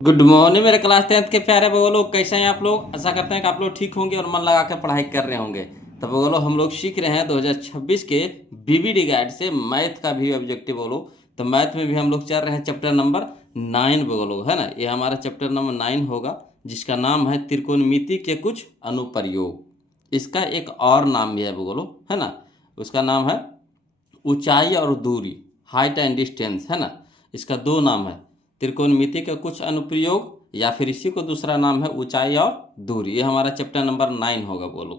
Good morning मेरे class 10th के प्यारे बगलो, कैसे हैं आप लोग। आशा करते हैं कि आप लोग ठीक होंगे और मन लगा कर पढ़ाई कर रहे होंगे। तो बगलो हम लोग सीख रहे हैं 2026 के बीबीडी गाइड से मैथ का भी ऑब्जेक्टिव बोलो। तो मैथ में भी हम लोग चल रहे हैं चैप्टर नंबर 9 बगलो, है ना। ये हमारा चैप्टर नंबर 9 होगा, जिसका नाम है त्रिकोणमिति के कुछ अनुप्रयोग। इसका एक और नाम भी है बगलो, है ना। उसका नाम है ऊंचाई और दूरी, हाइट एंड डिस्टेंस, है ना। इसका दो नाम है, त्रिकोणमिति के कुछ अनुप्रयोग, या फिर इसी को दूसरा नाम है ऊंचाई और दूरी। ये हमारा चैप्टर नंबर 9 होगा बोलो।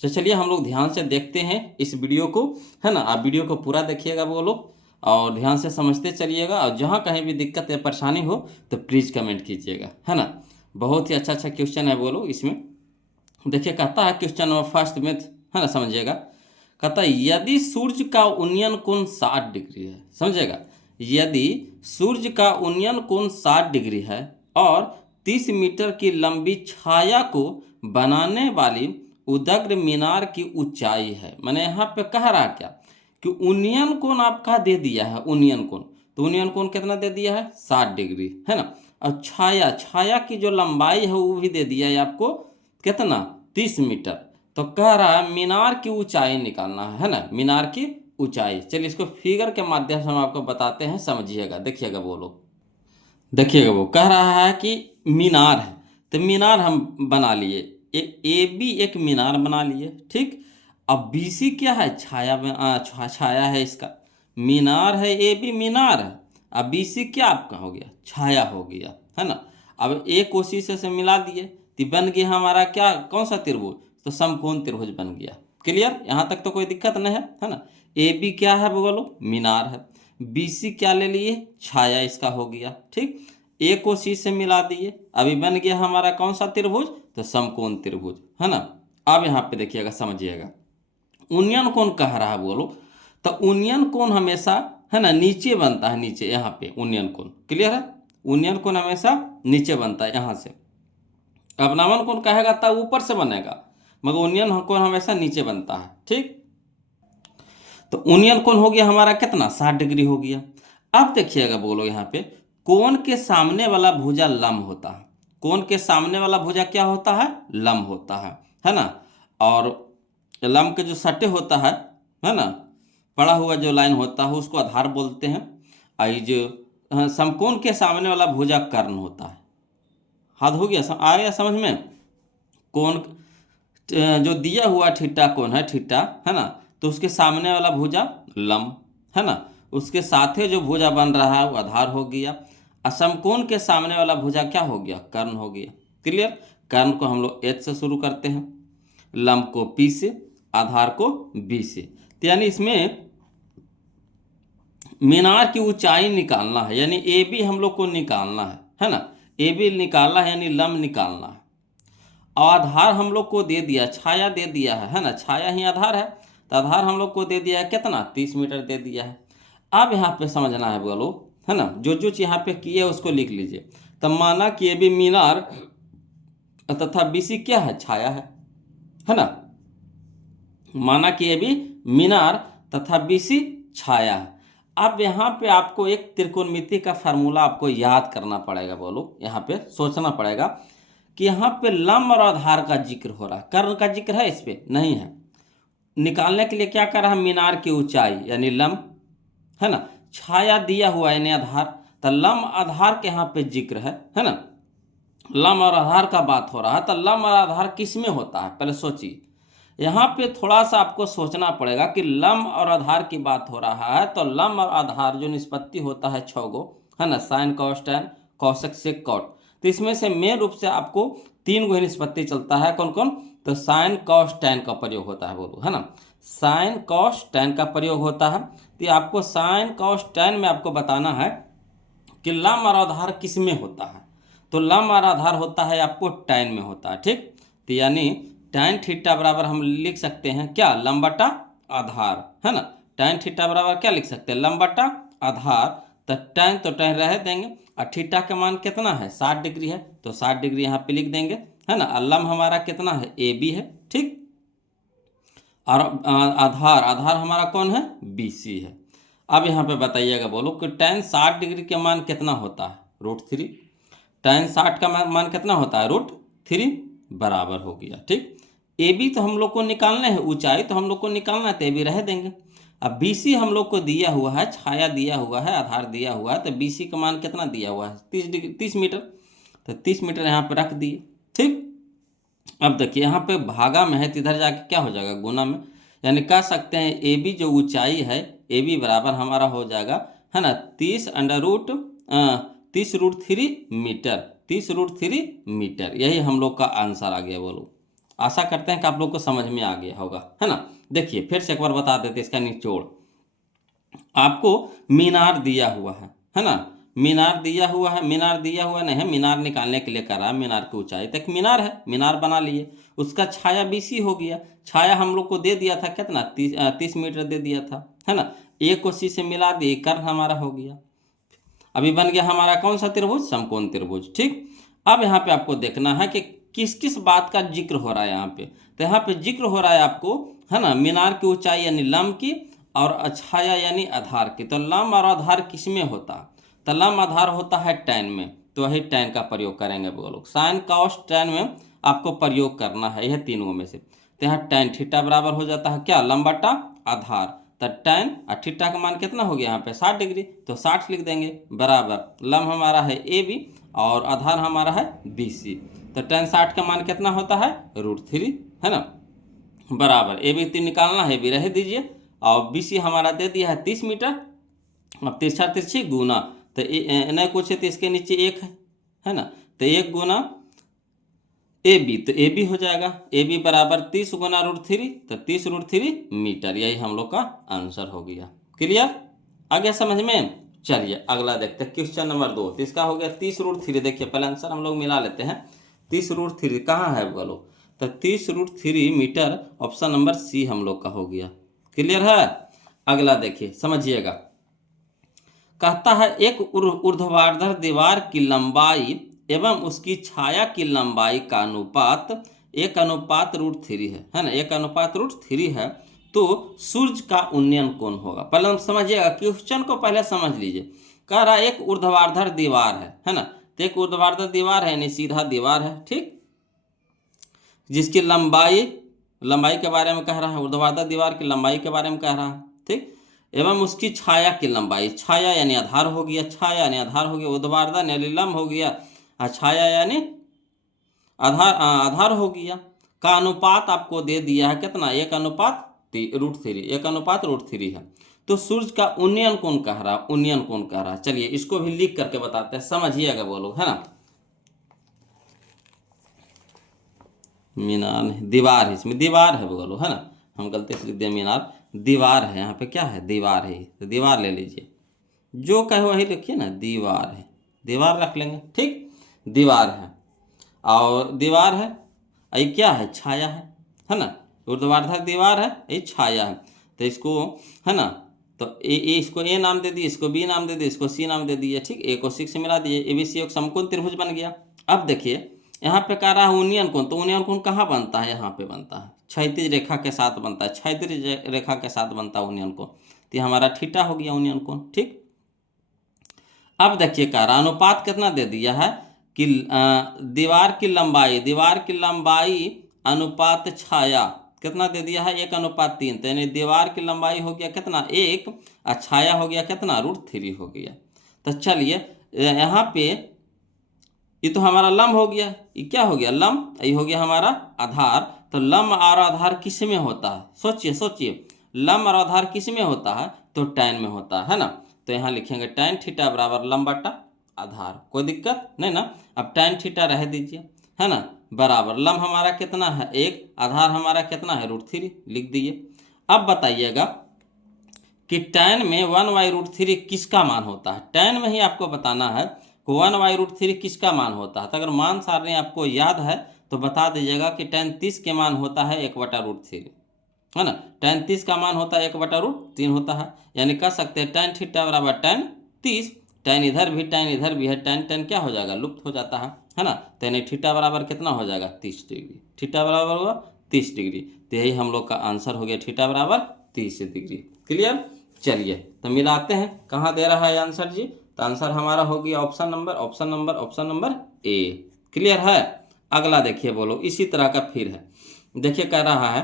तो चलिए हम लोग ध्यान से देखते हैं इस वीडियो को, है ना। आप वीडियो को पूरा देखिएगा बोलो और ध्यान से समझते चलिएगा, और जहाँ कहीं भी दिक्कत या परेशानी हो तो प्लीज़ कमेंट कीजिएगा, है ना। बहुत ही अच्छा अच्छा क्वेश्चन है बोलो इसमें। देखिए कहता है क्वेश्चन नंबर फर्स्ट में, है ना, समझिएगा। कहता है यदि सूर्य का उन्नयन कोण 60 डिग्री है, समझेगा। यदि सूर्य का उन्नयन कोण 60 डिग्री है और 30 मीटर की लंबी छाया को बनाने वाली उदग्र मीनार की ऊंचाई है। मैंने यहाँ पे कह रहा क्या कि उन्नयन कोण आपका दे दिया है, उन्नयन कोण। तो उन्नयन कोण कितना दे दिया है, 60 डिग्री, है ना। और छाया छाया की जो लंबाई है वो भी दे दिया है आपको, कितना, 30 मीटर। तो कह रहा है मीनार की ऊंचाई निकालना है ना, मीनार की ऊंचाई। चलिए इसको फिगर के माध्यम से हम आपको बताते हैं, समझिएगा, देखिएगा बोलो। देखिएगा वो कह रहा है कि मीनार है, तो मीनार हम बना लिए। ए बी एक मीनार बना लिए, ठीक। अब बी सी क्या है, छाया है इसका। मीनार है ए बी, मीनार है। अब बी सी क्या आपका हो गया, छाया हो गया, है ना। अब ए को सी से मिला दिए तो बन गया हमारा क्या, कौन सा त्रिभुज, तो समकोण त्रिभुज बन गया। क्लियर, यहाँ तक तो कोई दिक्कत नहीं है ना। ए बी क्या है बोलो, मीनार है। बी सी क्या ले लिए, छाया इसका हो गया, ठीक। ए को सी से मिला दिए, अभी बन गया हमारा कौन सा त्रिभुज, तो समकोण त्रिभुज, है ना। अब यहाँ पे देखिएगा, समझिएगा। उन्नयन कोण कह रहा है बोलो, तो उन्नयन कोण हमेशा, है ना, नीचे बनता है, नीचे यहाँ पे उन्नयन कोण। क्लियर है, उन्नयन कोण हमेशा नीचे बनता है यहाँ से। अवनमन कोण कहेगा तब ऊपर से बनेगा, मगर उन्नयन कोण हमेशा नीचे बनता है, ठीक। तो उन्नयन कोण हो गया हमारा कितना, 60 डिग्री हो गया। अब देखिएगा बोलो यहाँ पे, कोण के सामने वाला भुजा लंब होता है। कोण के सामने वाला भुजा क्या होता है, लंब होता है ना। और लंब के जो सटे होता है ना, पड़ा हुआ जो लाइन होता है उसको आधार बोलते हैं। और ये जो समकोण के सामने वाला भुजा कर्ण होता है। हाथ हो गया, आ गया समझ में। कोण जो दिया हुआ थीटा कोण है, थीटा, है ना, तो उसके सामने वाला भुजा लंब, है ना। उसके साथ ही जो भुजा बन रहा है वो आधार हो गया। असमकोण के सामने वाला भुजा क्या हो गया, कर्ण हो गया। क्लियर, कर्ण को हम लोग एच से शुरू करते हैं, लंब को पी से, आधार को बी से। तो यानी इसमें मीनार की ऊंचाई निकालना है, यानी ए बी हम लोग को निकालना है ना। ए बी निकालना है, यानी लंब निकालना है। आधार हम लोग को दे दिया, छाया दे दिया है ना, छाया ही आधार है। तो आधार हम लोग को दे दिया है कितना, 30 मीटर दे दिया है। अब यहाँ पे समझना है बोलो, है ना, जो जो चीज यहाँ पे किए उसको लिख लीजिए। तब माना कि ये भी मीनार तथा बीसी क्या है, छाया है ना। माना कि ये भी मीनार तथा बीसी छाया है। अब यहाँ पे आपको एक त्रिकोणमिति का फार्मूला आपको याद करना पड़ेगा बोलो, यहाँ पे सोचना पड़ेगा कि यहाँ पे लंब और आधार का जिक्र हो रहा है, कर्ण का जिक्र है इस पे नहीं है। निकालने के लिए क्या कर रहा है, मीनार की ऊंचाई यानी लंब, है ना। छाया दिया हुआ यानी आधार, तो लंब आधार के यहाँ पे जिक्र है ना। लंब और आधार का बात हो रहा है, तो लंब और आधार किस में होता है, पहले सोचिए। यहाँ पे थोड़ा सा आपको सोचना पड़ेगा कि लंब और आधार की बात हो रहा है, तो लंब और आधार जो निष्पत्ति होता है 6 गो, है ना, sin cos tan cosec sec cot. तो इसमें से मेन रूप से आपको 3 गो ही निष्पत्ति चलता है, कौन कौन, तो साइन कॉस टैन का प्रयोग होता है बोलो, है ना। साइन कॉस टैन का प्रयोग होता है। तो आपको साइन कॉस टैन में आपको बताना है कि लंब और आधार किस में होता है। तो लंब और आधार होता है आपको टैन में होता है, ठीक। तो यानी टैन थीटा बराबर हम लिख सकते हैं क्या, लंब बटा आधार, है ना। टैन थीटा बराबर क्या लिख सकते हैं, लंब बटा आधार। तो टैन रह देंगे, और थीटा का मान कितना है, 60 डिग्री है, तो 60 डिग्री यहाँ पे लिख देंगे, है ना। और लंब हमारा कितना है, ए बी है, ठीक। और आधार आधार हमारा कौन है, बी सी है। अब यहाँ पे बताइएगा बोलो कि टैन 60 डिग्री के मान कितना होता है, √3। tan 60 का मान कितना होता है, √3 बराबर हो गया। ठीक, ए बी तो हम लोग को निकालना है, ऊंचाई तो हम लोग को निकालना है, तो ए बी रह देंगे। अब बी सी हम लोग को दिया हुआ है, छाया दिया हुआ है, आधार दिया हुआ है, तो बी सी का मान कितना दिया हुआ है, 30 मीटर, तो 30 मीटर यहाँ पे रख दिए। ठीक, अब देखिए यहाँ पे भागा में है तो इधर जाके क्या हो जाएगा, गुना में, यानी कह सकते हैं ए बी जो ऊंचाई है, ए बी बराबर हमारा हो जाएगा, है ना, 30√3 मीटर, 30√3 मीटर। यही हम लोग का आंसर आ गया। बोलो, आशा करते हैं कि आप लोग को समझ में आ गया होगा, है ना। देखिए फिर से एक बार बता देते इसका निचोड़। आपको मीनार दिया हुआ है ना, मीनार दिया हुआ है, मीनार दिया हुआ नहीं है, मीनार निकालने के लिए कह रहा है, मीनार की ऊंचाई तक मीनार है, मीनार बना लिए, उसका छाया बीसी हो गया, छाया हम लोग को दे दिया था कितना, 30 मीटर दे दिया था, है ना। ए को सी से मिला दिए, कर्ण हमारा हो गया। अभी बन गया हमारा कौन सा त्रिभुज, समकोण त्रिभुज। ठीक, अब यहाँ पे आपको देखना है कि किस किस बात का जिक्र हो रहा है यहाँ पे, तो यहाँ पे जिक्र हो रहा है आपको, है ना, मीनार की ऊंचाई यानी लंब की, और छाया यानी आधार की। तो लंब और आधार किस में होता है, तो लंब आधार होता है टैन में, तो वही टैन का प्रयोग करेंगे वो लोग। साइन कॉस टैन में आपको प्रयोग करना है, यह तीनों में से। तो यहाँ टैन थीटा बराबर हो जाता है क्या, लंब बटा आधार, तो टैन और थीटा का मान कितना हो गया यहाँ पे 60 डिग्री, तो 60 लिख देंगे, बराबर लंब हमारा है ए बी और आधार हमारा है बी सी, तो टैन 60 का मान कितना होता है, √3, है ना, बराबर ए बी निकालना है, बी रह दीजिए, और बी सी हमारा दे दिया है 30 मीटर। अब तिरछा तिरछी गुना, तो नहीं कुछ है तो इसके नीचे एक है ना, तो 1 गुना ए बी, तो ए बी हो जाएगा, ए बी बराबर 30 गुना √3, तो 30√3 मीटर। यही हम लोग का आंसर हो गया। क्लियर, आ गया समझ में। चलिए अगला देखते हैं, क्वेश्चन नंबर 2। तो इसका हो गया 30√3। देखिए पहले आंसर हम लोग मिला लेते हैं। 30√3 कहाँ है बोलो, तो 30√3 मीटर, ऑप्शन नंबर सी हम लोग का हो गया। क्लियर है। अगला देखिए समझिएगा, कहता है एक ऊर्ध्वाधर दीवार की लंबाई एवं उसकी छाया की लंबाई का अनुपात 1:√3 है ना, 1:√3 है, तो सूर्य का उन्नयन कोण होगा। पहले हम समझिएगा, क्वेश्चन को पहले समझ लीजिए। कह रहा है एक ऊर्ध्वाधर दीवार है ना, तो एक ऊर्ध्वाधर दीवार है यानी सीधा दीवार है, ठीक, जिसकी लंबाई के बारे में कह रहा है, ऊर्ध्वाधर दीवार की लंबाई के बारे में कह रहा है, ठीक, एवं उसकी छाया की लंबाई, छाया यानी आधार हो गया, छाया यानी आधार हो गया, ऊर्ध्वाधर यानी लंब हो गया, छाया यानी आधार हो गया, का अनुपात आपको दे दिया है कितना, 1:√3, 1:√3 है। तो सूर्य का उन्नयन कोण कह रहा, उन्नयन कोण कह रहा। चलिए इसको भी लिख करके बताते हैं, समझिएगा वो लोग, है ना। मीनार नहीं, दीवार है, इसमें दीवार है बोलो, है ना, हम गलती से लिख दिया मीनार, दीवार है, यहाँ पे क्या है, दीवार है, तो दीवार ले लीजिए, जो कहे वही लिखिए ना, दीवार है, दीवार रख लेंगे, ठीक, दीवार है, और दीवार है, ये क्या है, छाया है ना, ऊर्ध्वाधर दीवार है, ये छाया है, तो इसको, है ना, तो ए इसको ए नाम दे दिए, इसको बी नाम दे दिए, इसको सी नाम दे दिए, ठीक, ए को सी से मिला दिए, ए बी सी एक समकोण त्रिभुज बन गया। अब देखिए यहाँ पे कह रहा है उन्नयन कोण, तो उन्नयन कोण कहाँ बनता है, यहाँ पे बनता है, क्षैतिज रेखा के साथ बनता है, क्षैतिज रेखा के साथ बनता है उन्नयन कोण, तो ये हमारा थीटा हो गया उन्नयन कोण, ठीक। अब देखिए कह रहा अनुपात कितना दे दिया है कि दीवार की लंबाई अनुपात छाया कितना दे दिया है, 1:3, तो यानी दीवार की लंबाई हो गया कितना 1, और छाया हो गया कितना √3 हो गया। तो चलिए यहाँ पे ये तो हमारा लंब हो गया, ये क्या हो गया लंब, ये हो गया हमारा आधार। तो लंब और आधार किस में होता है, सोचिए लंब और आधार किस में होता है, तो टैन में होता है ना। तो यहाँ लिखेंगे टैन थीटा बराबर लंब बटा आधार, कोई दिक्कत नहीं ना। अब टैन थीटा रह दीजिए, है ना, बराबर लंब हमारा कितना है 1, आधार हमारा कितना है √3, लिख दिए। अब बताइएगा कि टैन में 1/√3 किसका मान होता है, टैन में ही आपको बताना है 1/√3 किसका मान होता है। तो अगर मान सारणी आपको याद है तो बता दीजिएगा कि टैन 30 के मान होता है 1/√3, है ना, टैन 30 का मान होता है 1/√3 होता है, यानी कह सकते हैं टैन थीटा बराबर टैन 30, टैन इधर भी है, टैन क्या हो जाएगा, लुप्त हो जाता है ना। तो यानी थीटा बराबर कितना हो जाएगा 30 डिग्री, थीटा बराबर होगा 30 डिग्री। तो यही हम लोग का आंसर हो गया, थीटा बराबर 30 डिग्री। क्लियर। चलिए तो मिलाते हैं, कहाँ दे रहा है आंसर जी, तो आंसर हमारा हो गया ऑप्शन नंबर ए। क्लियर है। अगला देखिए बोलो इसी तरह का फिर है। देखिए कह रहा है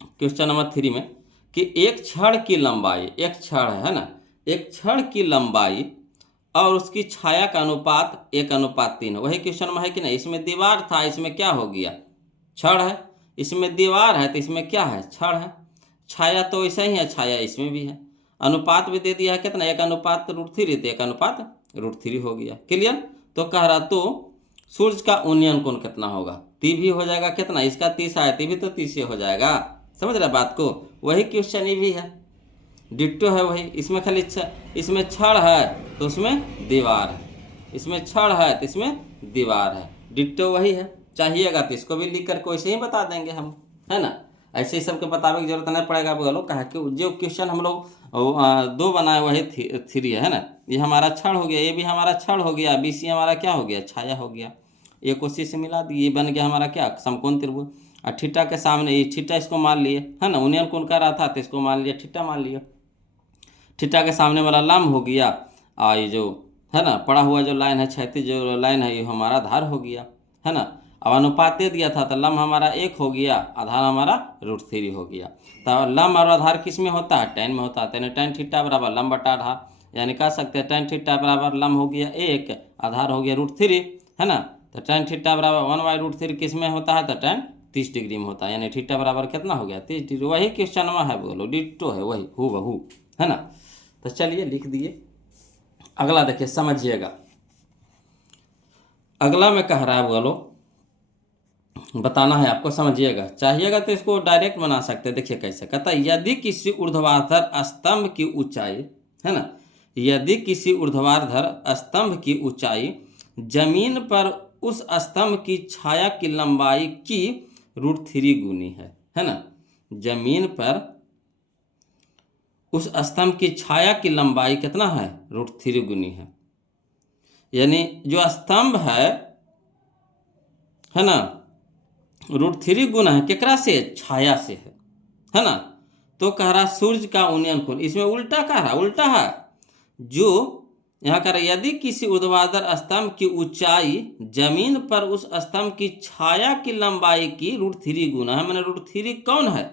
क्वेश्चन नंबर 3 में कि एक छड़ की लंबाई, एक छड़ है ना, एक छड़ की लंबाई और उसकी छाया का अनुपात 1:3। वही क्वेश्चन में है कि नहीं। इसमें दीवार था, इसमें क्या हो गया, छड़ है। इसमें दीवार है तो इसमें क्या है, छड़ है। छाया तो ऐसा ही है, छाया इसमें भी है। अनुपात भी दे दिया है कितना, 1:3, तो 1:3 हो गया। क्लियर। तो कह रहा तो सूर्य का उन्नयन कोण कितना होगा, ती भी हो जाएगा कितना, इसका 30 है, ती भी तो 30 हो जाएगा। समझ रहे बात को। वही क्वेश्चन ये भी है, डिट्टो है वही। इसमें खाली इसमें छड़ है तो उसमें दीवार है, इसमें छड़ है तो इसमें दीवार है, डिट्टो वही है। चाहिएगा तो इसको भी लिख करके वैसे ही बता देंगे हम, है ना। ऐसे ही सबके बताने की जरूरत नहीं पड़ेगा। बोलो कहा कि जो क्वेश्चन हम लोग 2 बनाए वही 3 है ना। ये हमारा छड़ हो गया, ये भी हमारा छड़ हो गया, BC हमारा क्या हो गया, छाया हो गया। ये कोशिश से मिला दी, ये बन गया हमारा क्या, समकोण त्रिभुज। और थीटा के सामने ये थीटा, इसको मान लिए, है ना। उन्नयन कोण कर रहा था तो इसको मान लिया, थीटा मान लिया। थीटा के सामने वाला लंब हो गया, और ये जो है ना पड़ा हुआ जो लाइन है, क्षैतिज जो लाइन है, ये हमारा आधार हो गया, है ना। अब अनुपात दे दिया था तो लंब हमारा 1 हो गया, आधार हमारा √3 हो गया। तो लंब और आधार किस में होता है, tan में होता है। यानी tan थीटा बराबर लंब बटा आधार, यानी कह सकते हैं tan थीटा बराबर लंब हो गया 1, आधार हो गया √3, है ना। तो tan थीटा बराबर 1/√3 किस में होता है, तो tan 30 डिग्री में होता है। यानी थीटा बराबर कितना हो गया, 30 डिग्री। वही क्वेश्चन में है, बोलो डिट्टो है वही, हूबहू, है ना। तो चलिए लिख दिए। अगला देखिए समझिएगा। अगला में कह रहा है, बोलो बताना है आपको, समझिएगा। चाहिएगा तो इसको डायरेक्ट बना सकते हैं। देखिए कैसे कहता है, यदि किसी ऊर्ध्वाधर स्तंभ की ऊंचाई, है ना, यदि किसी ऊर्ध्वाधर स्तंभ की ऊंचाई जमीन पर उस स्तंभ की छाया की लंबाई की √3 गुनी है ना। जमीन पर उस स्तंभ की छाया की लंबाई कितना है, √3 गुनी है। यानी जो स्तंभ है ना, √3 गुना है केकरा से, छाया से है ना। तो कह रहा सूर्य का उन्नयन कोण, इसमें उल्टा कह रहा, उल्टा है। जो यहाँ कह रहा यदि किसी ऊर्ध्वाधर स्तंभ की ऊंचाई जमीन पर उस स्तंभ की छाया की लंबाई की √3 गुना है, मैंने √3 कौन है,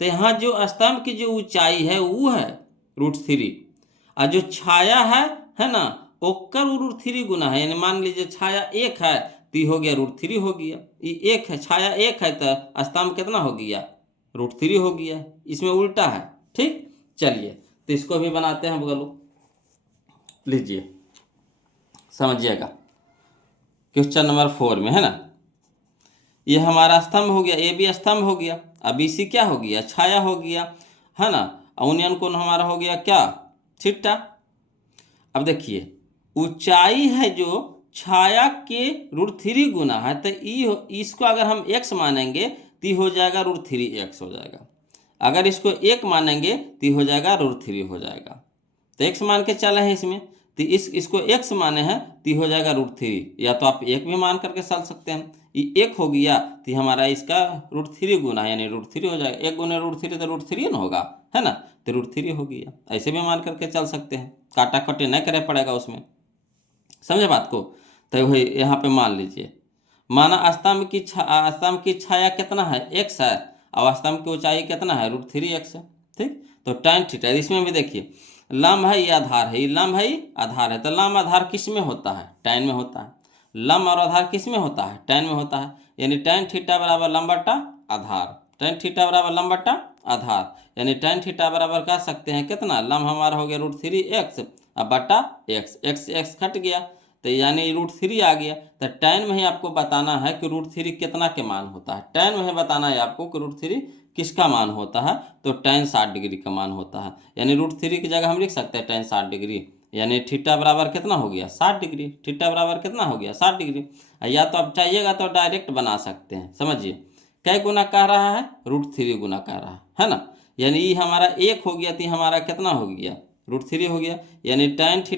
तो यहाँ जो स्तंभ की जो ऊंचाई है वो है √3, और जो छाया है ना, ओकर √3 गुना है। यानी मान लीजिए छाया 1 है तो हो गया √3 हो गया। ये 1 है, छाया 1 है तो स्तंभ कितना हो गया, √3 हो गया। इसमें उल्टा है, ठीक। चलिए तो इसको भी बनाते हैं, बोलो लीजिए समझिएगा। क्वेश्चन नंबर 4 में है ना, ये हमारा स्तंभ हो गया, AB स्तंभ हो गया, अब BC क्या हो गया, छाया हो गया, है ना। उन्नयन कोण हमारा हो गया क्या, थीटा। अब देखिए ऊंचाई है जो छाया के √3 गुना है, तो इसको अगर हम x मानेंगे तो हो जाएगा √3x हो जाएगा। अगर इसको 1 मानेंगे तो हो जाएगा √3 हो जाएगा। तो x मान के चले हैं इसमें, तो इसको x माने हैं तो हो जाएगा √3, या तो आप 1 भी मान करके चल सकते हैं। ये 1 हो गया तो हमारा इसका √3 गुना है, यानी √3 हो जाएगा। 1 गुना √3 तो √3 ना होगा, है ना, तो √3 हो गया। ऐसे भी मान करके चल सकते हैं, काटा कटे नहीं करे पड़ेगा उसमें, समझे बात को। तो वही यहाँ पे मान लीजिए, माना स्तंभ की छाया कितना है, x है, और स्तंभ की ऊंचाई कितना है, √3x है, ठीक। तो tan थीटा, इसमें भी देखिए लंब है, ये आधार है, ये लंब है, ये आधार है। तो लंब आधार किस में होता है, tan में होता है। लंब और आधार किस में होता है, tan में होता है। यानी tan थीटा बराबर लंब बटा आधार, tan थीटा बराबर लंब बटा आधार, यानी tan थीटा बराबर कह सकते हैं कितना, लंब हमारा हो गया √3x अब बटा x कट गया, तो यानी √3 आ गया। तो tan में ही आपको बताना है कि √3 कितना के मान होता है। tan में ही बताना है आपको कि √3 किसका मान होता है, तो tan 60 डिग्री का मान होता है। यानी √3 की जगह हम लिख सकते हैं tan 60 डिग्री, यानी थीटा बराबर कितना हो गया, 60 डिग्री। थीटा बराबर कितना हो गया, 60 डिग्री। या तो आप चाहिएगा तो डायरेक्ट बना सकते हैं, समझिए कै गुना कह रहा है, √3 गुना कह रहा है ना। यानी ये हमारा 1 हो गया तो हमारा कितना हो गया, √3 हो गया। यानी tan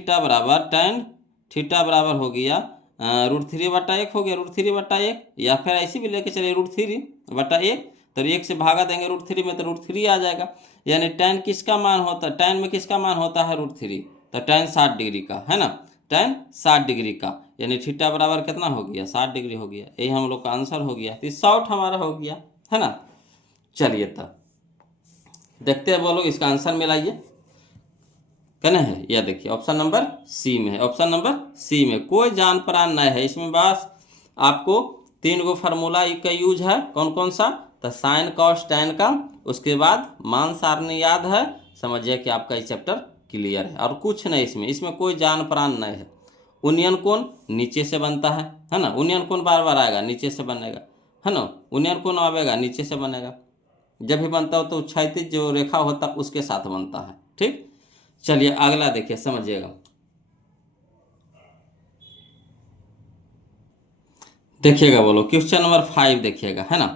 थीटा बराबर हो गया √3 बटा 1 हो गया, √3 बटा 1, या फिर ऐसे भी लेके चलिए √3 बटा 1, तो 1 से भागा देंगे √3 में तो √3 आ जाएगा। यानी tan किसका मान होता है, tan में किसका मान होता है √3, तो tan 60 डिग्री का, है ना। tan 60 डिग्री का, यानी थीटा बराबर कितना हो गया 60 डिग्री हो गया। यही हम लोग का आंसर हो गया। तो शॉर्ट हमारा हो गया, है ना। चलिए तब देखते हैं बोलो इसका आंसर मिलाइए, कहना है। यह देखिए ऑप्शन नंबर सी में है। ऑप्शन नंबर सी में कोई जान परान नहीं है इसमें, बस आपको 3 गो फार्मूला का यूज है। कौन कौन सा? तो साइन कॉस टैन का, उसके बाद मान सारणी याद है, समझिए कि आपका ये चैप्टर क्लियर है। और कुछ नहीं इसमें कोई जान प्राण नहीं है। उनियन कोण नीचे से बनता है ना। उनियन कोण बार बार आएगा नीचे से बनेगा, है ना। उनियन कोण आएगा नीचे से बनेगा, जब भी बनता हो तो क्षैतिज जो रेखा होता है उसके साथ बनता है, ठीक। चलिए अगला देखिए, समझिएगा। देखिएगा बोलो क्वेश्चन नंबर 5 देखिएगा, है ना।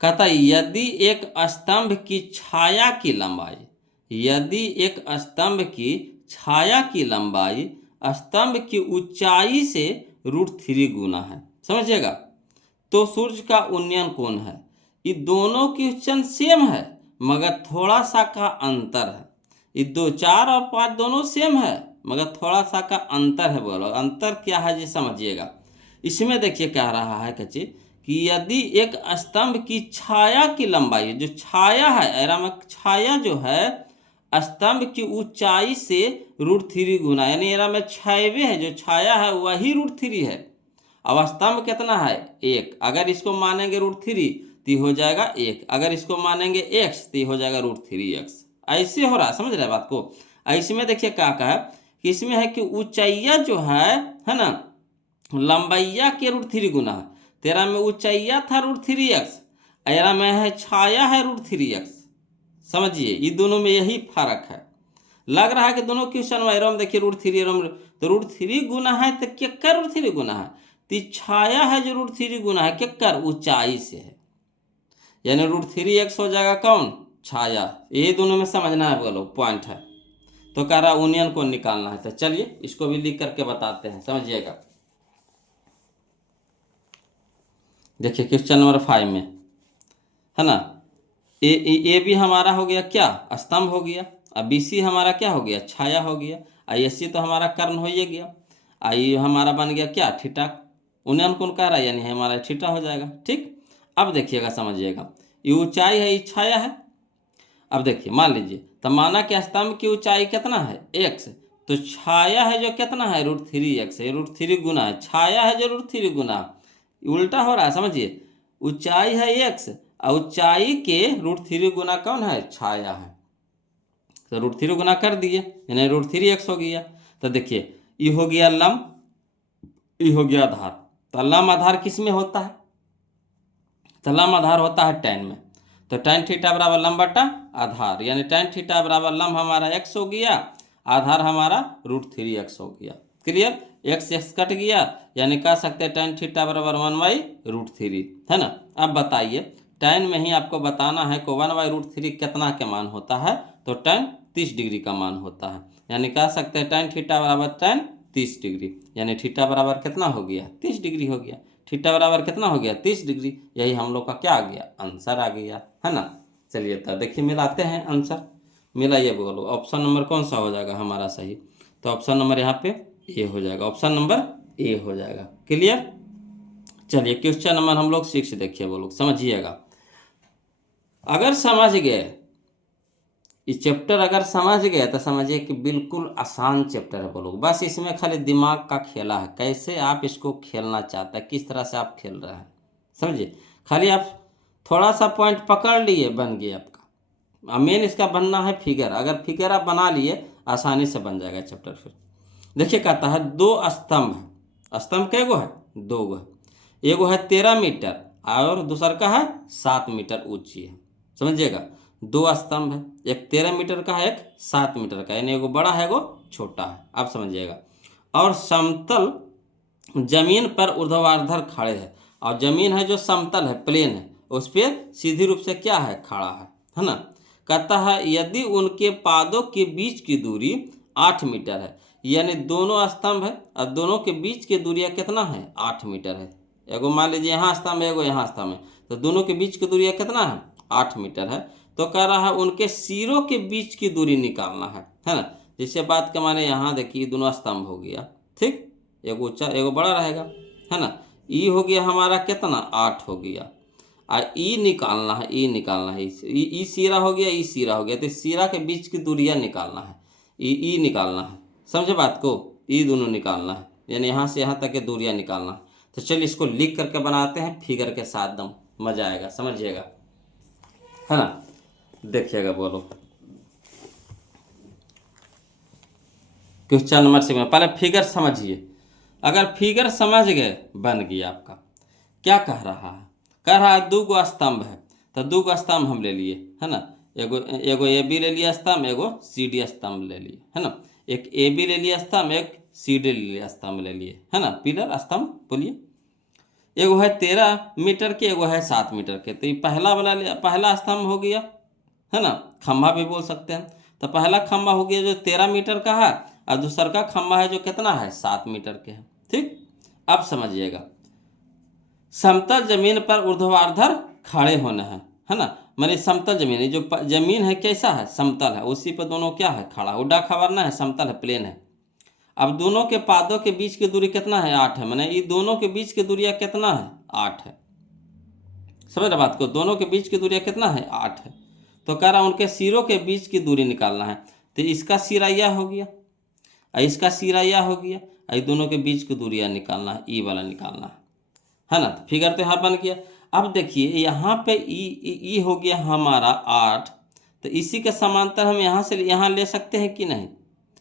कहता है यदि एक स्तंभ की छाया की लंबाई, यदि एक स्तंभ की छाया की लंबाई स्तंभ की ऊंचाई से √3 गुना है, समझिएगा, तो सूर्य का उन्नयन कोण है। ये दोनों क्वेश्चन सेम है मगर थोड़ा सा का अंतर है। ये 2, 4 और 5 दोनों सेम है मगर थोड़ा सा का अंतर है। बोलो अंतर क्या है जी, समझिएगा। इसमें देखिए कह रहा है कच्चे कि यदि एक स्तंभ की छाया की लंबाई, जो छाया है एरा में, छाया जो है स्तंभ की ऊंचाई से √3 गुना, यानी एरा में छायवे है, जो छाया है वही √3 है। अब स्तंभ कितना है 1, अगर इसको मानेंगे √3 तो हो जाएगा 1, अगर इसको मानेंगे x तो हो जाएगा √3x। ऐसे हो रहा, समझ रहे बात को। ऐसे में देखिए क्या कहा कि इसमें है कि ऊंचाइया जो है ना, लंबाइया के √3 गुना है। तेरा में ऊंचाइया था √3x, एरा में है छाया है √3x। समझिए ये दोनों में यही फर्क है। लग रहा है कि दोनों क्वेश्चन में देखिए √3 तो √3 गुना है, तो क्या कर √3 गुना है, तो छाया है जो √3 गुना है क्या कर ऊंचाई से है, यानी √3x हो जाएगा कौन, छाया। ये दोनों में समझना है, बोलो पॉइंट है। तो कह रहा उनियन को निकालना है, तो चलिए इसको भी लिख करके बताते हैं, समझिएगा। देखिए क्वेश्चन नंबर 5 में, है ना, ए भी हमारा हो गया क्या, स्तंभ हो गया। अब BC हमारा क्या हो गया, छाया हो गया। ISC तो हमारा कर्ण हो ही गया। आई हमारा बन गया क्या, थीटा। उन्नयन कोण कह रहा है, यानी हमारा थीटा हो जाएगा, ठीक। अब देखिएगा, समझिएगा, ये ऊंचाई है, ये छाया है। अब देखिए मान लीजिए, तो माना कि स्तंभ की ऊंचाई कितना है x, तो छाया है जो कितना है √3x है, √3 गुना है, छाया है जो √3 गुना, उल्टा हो रहा है, समझिए। ऊंचाई है x और ऊंचाई के √3 गुना कौन है, छाया है। तो √3 गुना कर दिए, यानी √3x हो गया। तो देखिए ये हो गया लंब, ये हो गया आधार। तो लंब आधार किस में होता है, तो लंब आधार होता है tan में। तो tan थीटा बराबर लंब बटा आधार, यानी tan थीटा बराबर लंब हमारा x हो गया, आधार हमारा √3x हो गया। क्लियर, x कट गया, यानी कह सकते हैं tan थीटा बराबर 1/√3, है ना। अब बताइए tan में ही आपको बताना है को 1/√3 कितना के मान होता है, तो tan 30 डिग्री का मान होता है, यानी कह सकते हैं tan थीटा बराबर tan 30 डिग्री, यानी थीटा बराबर कितना हो गया 30 डिग्री हो गया। थीटा बराबर कितना हो गया 30 डिग्री, यही हम लोग का क्या आ गया, आंसर आ गया, है ना। चलिए तो देखिए मिलाते हैं आंसर, मिलाइए बोलो ऑप्शन नंबर कौन सा हो जाएगा हमारा सही। तो ऑप्शन नंबर यहाँ पे ए हो जाएगा, ऑप्शन नंबर ए हो जाएगा। क्लियर। चलिए क्वेश्चन नंबर हम लोग 6 देखिए, बोलो समझिएगा। अगर समझ गए ये चैप्टर, अगर समझ गए तो समझिए कि बिल्कुल आसान चैप्टर है। बोलो बस इसमें खाली दिमाग का खेला है, कैसे आप इसको खेलना चाहते हैं, किस तरह से आप खेल रहे हैं, समझिए। खाली आप थोड़ा सा पॉइंट पकड़ लिए, बन गया आपका। मेन इसका बनना है फिगर, अगर फिगर आप बना लिए आसानी से बन जाएगा चैप्टर। फिर देखिए कहता है 2 स्तंभ है, स्तंभ कै गो है, 2 गो है। एगो है 13 मीटर और दूसर का है 7 मीटर ऊंची है, समझिएगा। 2 स्तंभ है, एक 13 मीटर का है, एक 7 मीटर का, यानी एगो बड़ा है एगो छोटा है, आप समझिएगा। और समतल जमीन पर ऊर्ध्वाधर खड़े हैं, और जमीन है जो समतल है, प्लेन है, उस पर सीधी रूप से क्या है, खड़ा है ना। कहता है यदि उनके पादों के बीच की दूरी 8 मीटर है, यानी दोनों स्तंभ है और दोनों के बीच की दूरिया कितना है, 8 मीटर है। एगो मान लीजिए यहाँ स्तंभ है, एगो यहाँ स्तंभ है, तो दोनों के बीच की दूरिया कितना है, 8 मीटर है। तो कह रहा है उनके सिरों के बीच की दूरी निकालना है ना। जैसे बात के माने यहाँ देखिए दोनों स्तंभ हो गया, ठीक, एगो ऊंचा एगो बड़ा रहेगा, है ना। ई हो गया हमारा कितना, 8 हो गया। ई निकालना है, ई निकालना है, ई सीरा हो गया, ई सीरा हो गया, तो सीरा के बीच की दूरियां निकालना है, ई निकालना है, समझे बात को, ई दोनों निकालना है, यानी यहाँ से यहाँ तक की दूरियां निकालना है। तो चलिए इसको लिख करके बनाते हैं फिगर के साथ, दम मजा आएगा, समझिएगा, है ना। देखिएगा, बोलो क्वेश्चन नंबर 6 पहले फिगर समझिए। अगर फिगर समझ गए, बन गया आपका। क्या कह रहा है, कह रहा है 2 गो स्तंभ है, तो 2 गो स्तंभ हम ले लिए, है ना। एगो ए बी ले लिया स्तंभ, एगो सी डी स्तंभ ले लिए, है ना। एक ए बी ले लिया स्तंभ, एक सी डी ले लिया स्तंभ ले लिए, है ना, पिलर स्तंभ बोलिए। एगो है 13 मीटर के, एगो है 7 मीटर के, तो ये पहला स्तंभ हो गया, है ना, खंभा भी बोल सकते हैं। तो पहला खंभा हो गया जो 13 मीटर का है, और दूसरा का खंभा है जो कितना है, 7 मीटर के है, ठीक। अब समझिएगा, समतल जमीन पर ऊर्ध्वाधर खड़े होना है ना। माने समतल जमीन है, जो जमीन है कैसा है, समतल है, उसी पर दोनों क्या है, खड़ा, उड्डा खबरना है, समतल है, प्लेन है। अब दोनों के पादों के बीच की दूरी कितना है, 8 है, माने ये दोनों के बीच की दूरिया कितना है, 8 है, समझ रहे बात को, दोनों के बीच की दूरिया कितना है, 8 है। तो कह रहा उनके सिरों के बीच की दूरी निकालना है, तो इसका सिरा यह हो गया, और इसका सिरा यह हो गया, और दोनों के बीच की दूरियां निकालना है, ई वाला निकालना है ना। तो फिगर तो यहाँ बन गया। अब देखिए यहाँ पे ई हो गया हमारा 8, तो इसी के समांतर हम यहाँ से यहाँ ले सकते हैं कि नहीं,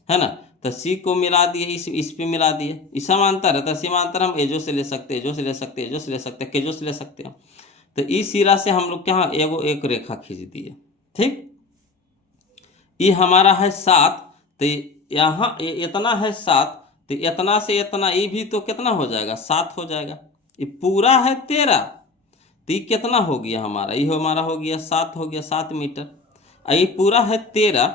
है ना। तो सी को मिला दिए, इस पे मिला दिए, इस समांतर है, तो समांतर हम एजो से ले सकते हैं, एजो से ले सकते हैं, एजो से ले सकते हैं, केजो से ले सकते हैं। तो इस सिरा से हम लोग क्या एक रेखा खींच दिए, ठीक। ये हमारा है 7, तो यहाँ इतना है 7, तो इतना से इतना ये भी तो कितना हो जाएगा, 7 हो जाएगा। ये पूरा है 13, तो ये कितना हो गया हमारा, ये हमारा हो गया 7, हो गया 7 मीटर। और ये पूरा है 13,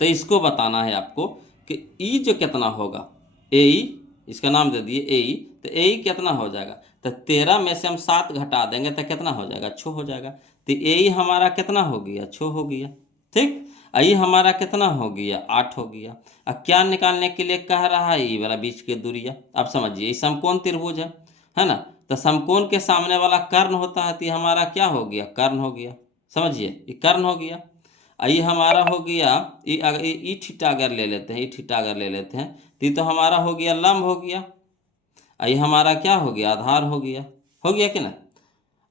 तो इसको बताना है आपको कि ई जो कितना होगा, ए, इसका नाम दे दिए ए, तो ए कितना हो जाएगा, तो 13 में से हम 7 घटा देंगे तो कितना हो जाएगा, 6 हो जाएगा। तो ए हमारा कितना हो गया, 6 हो गया, ठीक। ये हमारा कितना हो गया, 8 हो गया। अब क्या निकालने के लिए कह रहा है, ये वाला बीच की दूरिया। अब समझिए, ये समकोण त्रिभुज है ना, तो समकोण के सामने वाला कर्ण होता है, तो ये हमारा क्या हो गया, कर्ण हो गया, समझिए, ये कर्ण हो गया। ये हमारा हो गया, ये थीटा अगर ले लेते हैं, ये थीटा अगर ले लेते हैं, तो ये तो हमारा हो गया लंब हो गया, ये हमारा क्या हो गया, आधार हो गया कि ना।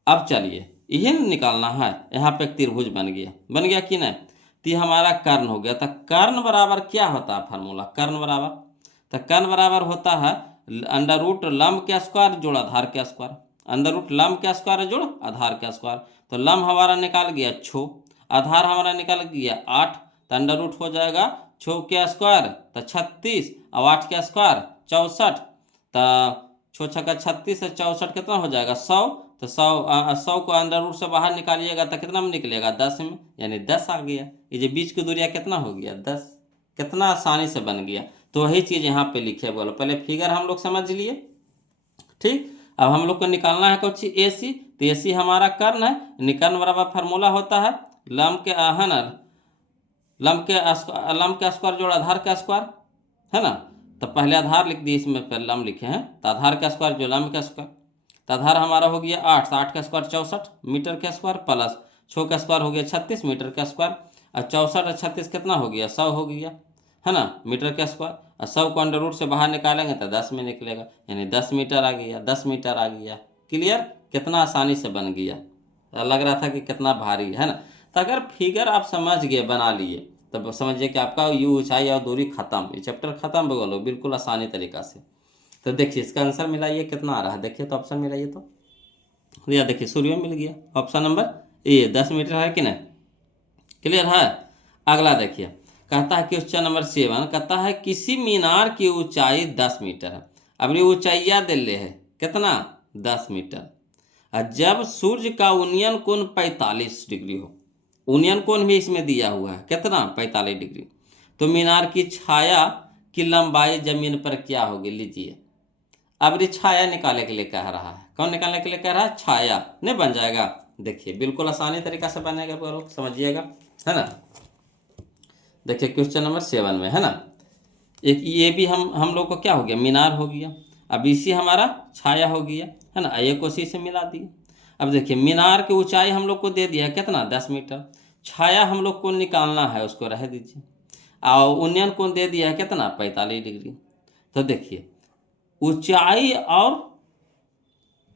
अब चलिए यही निकालना है, यहाँ पे एक त्रिभुज बन गया कि नहीं। तो ये हमारा कर्ण हो गया। तो कर्ण बराबर क्या होता है फार्मूला, कर्ण बराबर, तो कर्ण बराबर होता है अंडर रूट लंब के स्क्वायर जोड़ आधार के स्क्वायर, अंडर रूट लंब के स्क्वायर जोड़ आधार के स्क्वायर। तो लंब हमारा निकाल गया 6, आधार हमारा निकाल गया 8, तो अंडर रूट हो जाएगा 6 के स्क्वायर तो 36, और 8 के स्क्वायर 64, तो 6 छक्का 36 से 64 कितना हो जाएगा, 100। तो 100 को अंडर रूट से बाहर निकालिएगा तो कितना में निकलेगा, 10 में, यानी 10 आ गया। ये जो बीच की दूरिया कितना हो गया, 10, कितना आसानी से बन गया। तो वही चीज़ यहाँ पे लिखे, बोलो पहले फिगर हम लोग समझ लिए, ठीक। अब हम लोग को निकालना है कुछ ए सी, तो ए सी हमारा कर्ण है, निकर्ण बराबर फार्मूला होता है लंब के लंब के स्क्वायर जोड़ आधार का स्क्वायर, है ना। तो पहले आधार लिख दिए, इसमें पहले लंब लिखे हैं, तो आधार का स्क्वायर जो लंब का स्क्वायर, तो आधार हमारा हो गया 8, 8 का स्क्वायर 64 मीटर का स्क्वायर, प्लस 6 का स्क्वायर हो गया 36 मीटर का स्क्वायर, और 64 और 36 कितना हो गया, 100 हो गया, है ना, मीटर का स्क्वायर। और 100 को अंडर रूट से बाहर निकालेंगे तो 10 में निकलेगा, यानी 10 मीटर आ गया, 10 मीटर आ गया। क्लियर, कितना आसानी से बन गया, लग रहा था कि कितना भारी है ना। तो अगर फिगर आप समझ गए, बना लिए, तब समझिए कि आपका यू ऊंचाई और दूरी खत्म, ये चैप्टर खत्म बोलो बिल्कुल आसानी तरीका से। तो देखिए इसका आंसर मिलाइए कितना आ रहा है, देखिए तो ऑप्शन मिलाइए, तो या देखिए सूर्य मिल गया, ऑप्शन नंबर ए 10 मीटर है कि नहीं, क्लियर है। अगला देखिए, कहता है क्वेश्चन नंबर 7, कहता है किसी मीनार की ऊंचाई 10 मीटर है। अब ये ऊंचाइया दे ले है कितना, 10 मीटर, और जब सूर्य का उन्नयन कोण 45 डिग्री हो, उन्नयन कोण भी इसमें दिया हुआ है कितना, 45 डिग्री, तो मीनार की छाया की लंबाई जमीन पर क्या होगी, लीजिए। अब ये छाया निकालने के लिए कह रहा है, कौन निकालने के लिए कह रहा है, छाया नहीं बन जाएगा। देखिए बिल्कुल आसानी तरीका से बनेगा, लोग समझिएगा, है ना। देखिए क्वेश्चन नंबर 7 में, है ना, एक ये भी हम लोग को क्या हो गया, मीनार हो गया। अब इसी हमारा छाया हो गया, है ना, एक उसी से मिला दिया। अब देखिए मीनार की ऊंचाई हम लोग को दे दिया है कितना, 10 मीटर। छाया हम लोग को निकालना है, उसको रह दीजिए। और उन्नयन कोण दे दिया है कितना, 45 डिग्री। तो देखिए ऊंचाई और,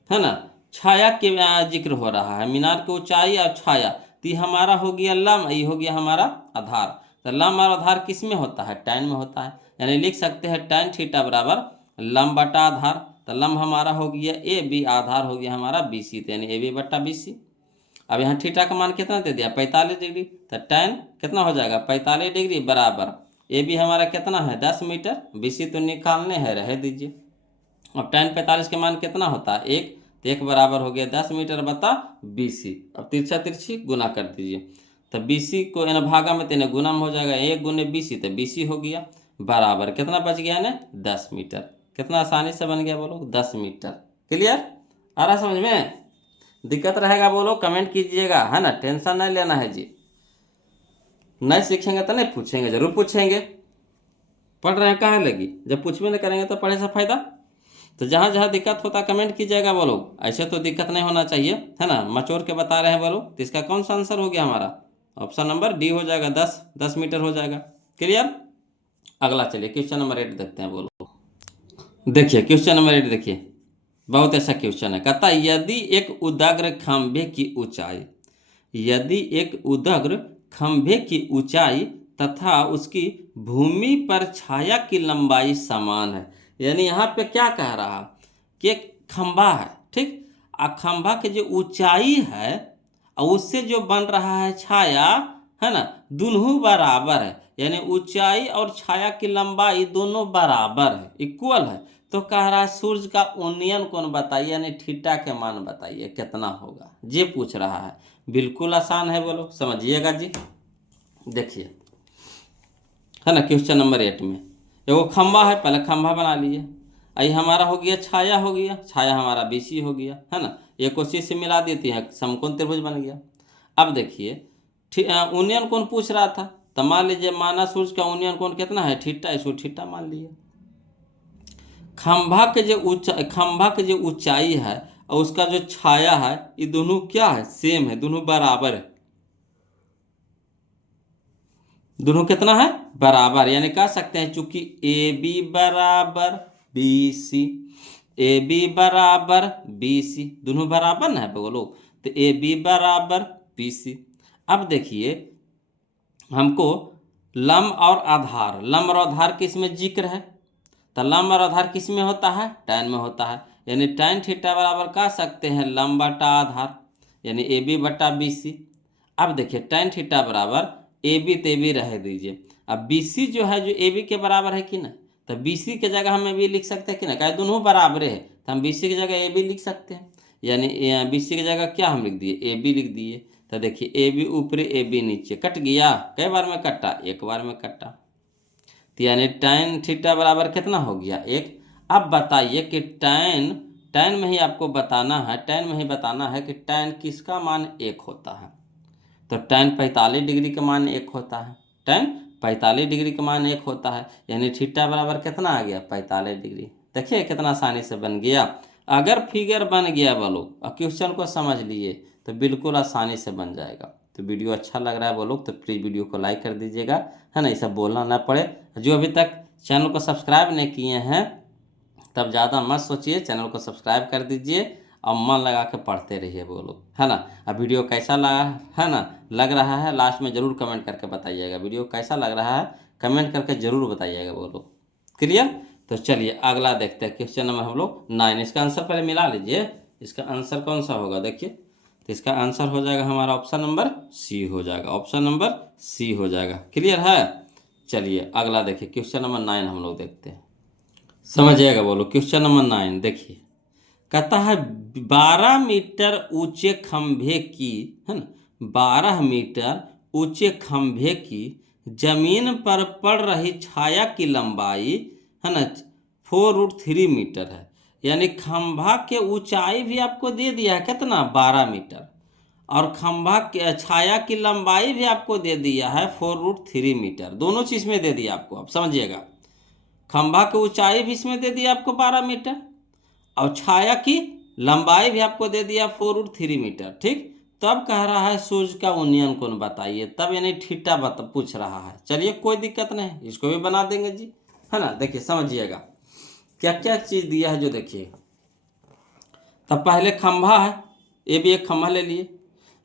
है ना, छाया के जिक्र हो रहा है, मीनार की ऊंचाई और छाया। तो ये हमारा हो गया लंब, ये हो गया हमारा आधार। तो लंब और आधार किस में होता है, tan में होता है। यानी लिख सकते हैं tan थीटा बराबर लंब बटा आधार। तो लंब हमारा हो गया ए बी, आधार हो गया हमारा बी सी, तो यानी ए बी बटा बी सी। अब यहाँ थीटा का मान कितना दे दिया, 45 डिग्री। तो tan कितना हो जाएगा, 45 डिग्री बराबर ए बी हमारा कितना है, 10 मीटर। बी सी तो निकालने हैं, रह दीजिए। अब tan 45 के मान कितना होता है, 1। तो 1 बराबर हो गया 10 मीटर बता बी सी। अब तिरछा तिरछी गुना कर दीजिए। तो बी सी को इन भागा में तेने गुना में हो जाएगा, 1 गुने बी सी, तो बी सी हो गया बराबर कितना बच गया ना, 10 मीटर। कितना आसानी से बन गया बोलो, 10 मीटर। क्लियर, आ रहा समझ में? दिक्कत रहेगा बोलो कमेंट कीजिएगा, है ना, टेंशन नहीं लेना है जी। नहीं सीखेंगे तो नहीं पूछेंगे, जरूर पूछेंगे। पढ़ रहे हैं कहाँ लगी, जब पूछबे नहीं करेंगे तो पढ़े से फायदा। तो जहाँ जहाँ दिक्कत होता कमेंट कीजिएगा बोलो, ऐसे तो दिक्कत नहीं होना चाहिए, है ना, मचोर के बता रहे हैं बोलो। तो इसका कौन सा आंसर हो गया हमारा, ऑप्शन नंबर डी हो जाएगा, 10 मीटर हो जाएगा। क्लियर। अगला चलिए क्वेश्चन नंबर 8 देखते हैं बोलो। देखिए क्वेश्चन नंबर 8 देखिए, बहुत ऐसा क्वेश्चन है। कहता है यदि एक उदाग्र खंभे की ऊंचाई, यदि एक उदाग्र खंभे की ऊंचाई तथा उसकी भूमि पर छाया की लंबाई समान है। यानी यहाँ पे क्या कह रहा कि एक खंभा है, ठीक, आ खंभा की जो ऊंचाई है और उससे जो बन रहा है छाया, है ना, दोनों बराबर है। यानी ऊंचाई और छाया की लंबाई दोनों बराबर है, इक्वल है। तो कह रहा है सूर्य का उन्नयन कोण बताइए, यानी थीटा के मान बताइए कितना होगा, ये पूछ रहा है। बिल्कुल आसान है बोलो, समझिएगा जी। देखिए, है ना, क्वेश्चन नंबर 8 में एगो खंभा है, पहले खंभा बना लिए। आई हमारा हो गया छाया, हो गया छाया हमारा बीसी हो गया, है ना, एक उसी से मिला देती है, समकोण त्रिभुज बन गया। अब देखिए उन्नयन कोण पूछ रहा था, तो मान लीजिए माना सूर्य का उन्नयन कोण कितना है, थीटा, इसको थीटा मान लिए। खंभा के जो ऊंचाई है और उसका जो छाया है, ये दोनों क्या है, सेम है, दोनों बराबर है। दोनों कितना है, बराबर। यानी कह सकते हैं चूंकि ए बी बराबर बी सी, ए बी बराबर बी सी, दोनों बराबर ना है बोलो। तो ए बी बराबर बी सी। अब देखिए हमको लंब और आधार, लंब और आधार किस में जिक्र है, तो लंब और आधार किस में होता है, tan में होता है। यानी tan थीटा बराबर कह सकते हैं लंब बटा आधार, यानी ए बी बटा बी सी। अब देखिए tan थीटा बराबर ए बी, तो ए बी रह दीजिए। अब बी सी जो है, जो ए बी के बराबर है कि ना, तो बी सी की जगह हम ए बी लिख सकते हैं कि ना, क्या दोनों बराबर है, तो हम बी सी की जगह ए बी लिख सकते हैं। यानी बी सी की जगह क्या हम लिख दिए, ए बी लिख दिए। तो देखिए ए बी ऊपर ए बी नीचे, कट गया, कई बार में कटा, एक बार में कटा। तो यानी tan थीटा बराबर कितना हो गया, 1। अब बताइए कि tan में ही आपको बताना है, tan में ही बताना है कि tan किसका मान 1 होता है। तो tan 45 डिग्री का मान 1 होता है, tan 45 डिग्री का मान 1 होता है। यानी थीटा बराबर कितना आ गया, 45 डिग्री। देखिए कितना आसानी से बन गया। अगर फिगर बन गया बोलो और क्वेश्चन को समझ लिए तो बिल्कुल आसानी से बन जाएगा। तो वीडियो अच्छा लग रहा है बोलो तो प्लीज़ वीडियो को लाइक कर दीजिएगा, है ना, ये सब बोलना ना पड़े। जो अभी तक चैनल को सब्सक्राइब नहीं किए हैं तब ज़्यादा मत सोचिए, चैनल को सब्सक्राइब कर दीजिए और मन लगा के पढ़ते रहिए बोलो, है ना। अब वीडियो कैसा लगा, है ना, लग रहा है, लास्ट में ज़रूर कमेंट करके बताइएगा वीडियो कैसा लग रहा है, कमेंट करके ज़रूर बताइएगा बोलो। क्लियर। तो चलिए अगला देखते हैं क्वेश्चन नंबर हम लोग 9। इसका आंसर पहले मिला लीजिए, इसका आंसर कौन सा होगा देखिए। तो इसका आंसर हो जाएगा हमारा ऑप्शन नंबर सी हो जाएगा, ऑप्शन नंबर सी हो जाएगा। क्लियर है। चलिए अगला देखिए क्वेश्चन नंबर 9 हम लोग देखते हैं, समझिएगा बोलो। क्वेश्चन नंबर 9 देखिए, कहता है 12 मीटर ऊंचे खंभे की, है ना, 12 मीटर ऊंचे खंभे की जमीन पर पड़ रही छाया की लंबाई, है ना, 4√3 मीटर है। यानी खंभा के ऊंचाई भी आपको दे दिया है कितना, 12 मीटर, और खंभा के छाया की लंबाई भी आपको दे दिया है 4√3 मीटर। दोनों चीज़ में दे दिया आपको, आप समझिएगा। खंभा की ऊंचाई भी इसमें दे दिया आपको 12 मीटर, और छाया की लंबाई भी आपको दे दिया 4√3 मीटर। ठीक, तब कह रहा है सूर्य का उन्नयन कोण बताइए, तब यानी थीटा पूछ रहा है। चलिए कोई दिक्कत नहीं, इसको भी बना देंगे जी, है ना। देखिए समझिएगा क्या क्या चीज़ दिया है जो देखिए। तब पहले खंभा है, ये भी एक खंभा ले लिए।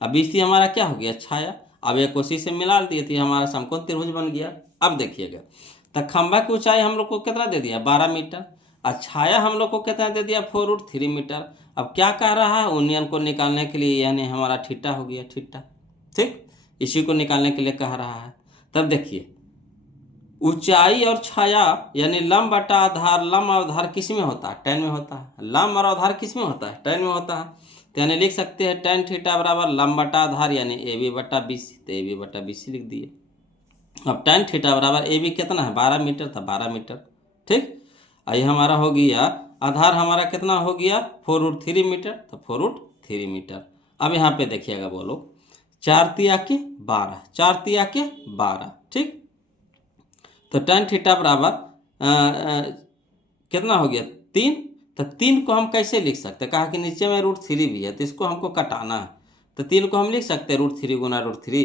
अब इसी हमारा क्या हो गया, छाया। अब एक उसी से मिला दिए थी, हमारा समकोण त्रिभुज बन गया। अब देखिएगा, तो खंभा की ऊंचाई हम लोग को कितना दे दिया, 12 मीटर, और छाया हम लोग को कितना दे दिया, 4√3 मीटर। अब क्या कह रहा है, उन्नयन को निकालने के लिए, यानी हमारा थीटा हो गया, थीटा। ठीक, इसी को निकालने के लिए कह रहा है। तब देखिए, ऊंचाई और छाया यानी लंब बटा आधार, लंब और आधार किस में होता है, tan में होता है। लंब और आधार किस में होता है, tan में होता है। तो यानी लिख सकते हैं tan थीटा बराबर लंब बटा आधार यानी AB बटा BC, तो AB बटा BC लिख दिए। अब tan थीटा बराबर AB कितना है, 12 मीटर था, 12 मीटर। ठीक, ये हमारा हो गया, आधार हमारा कितना हो गया, 4√3 मीटर, तो 4√3 मीटर। अब यहाँ पे देखिएगा, बोलो 4 तिया के 12, 4 तिया के 12। ठीक, तो tan थीटा बराबर कितना हो गया, 3। तो 3 को हम कैसे लिख सकते हैं, कहा कि नीचे में √3 भी है, तो इसको हमको कटाना है। तो 3 को हम लिख सकते हैं √3 गुना √3,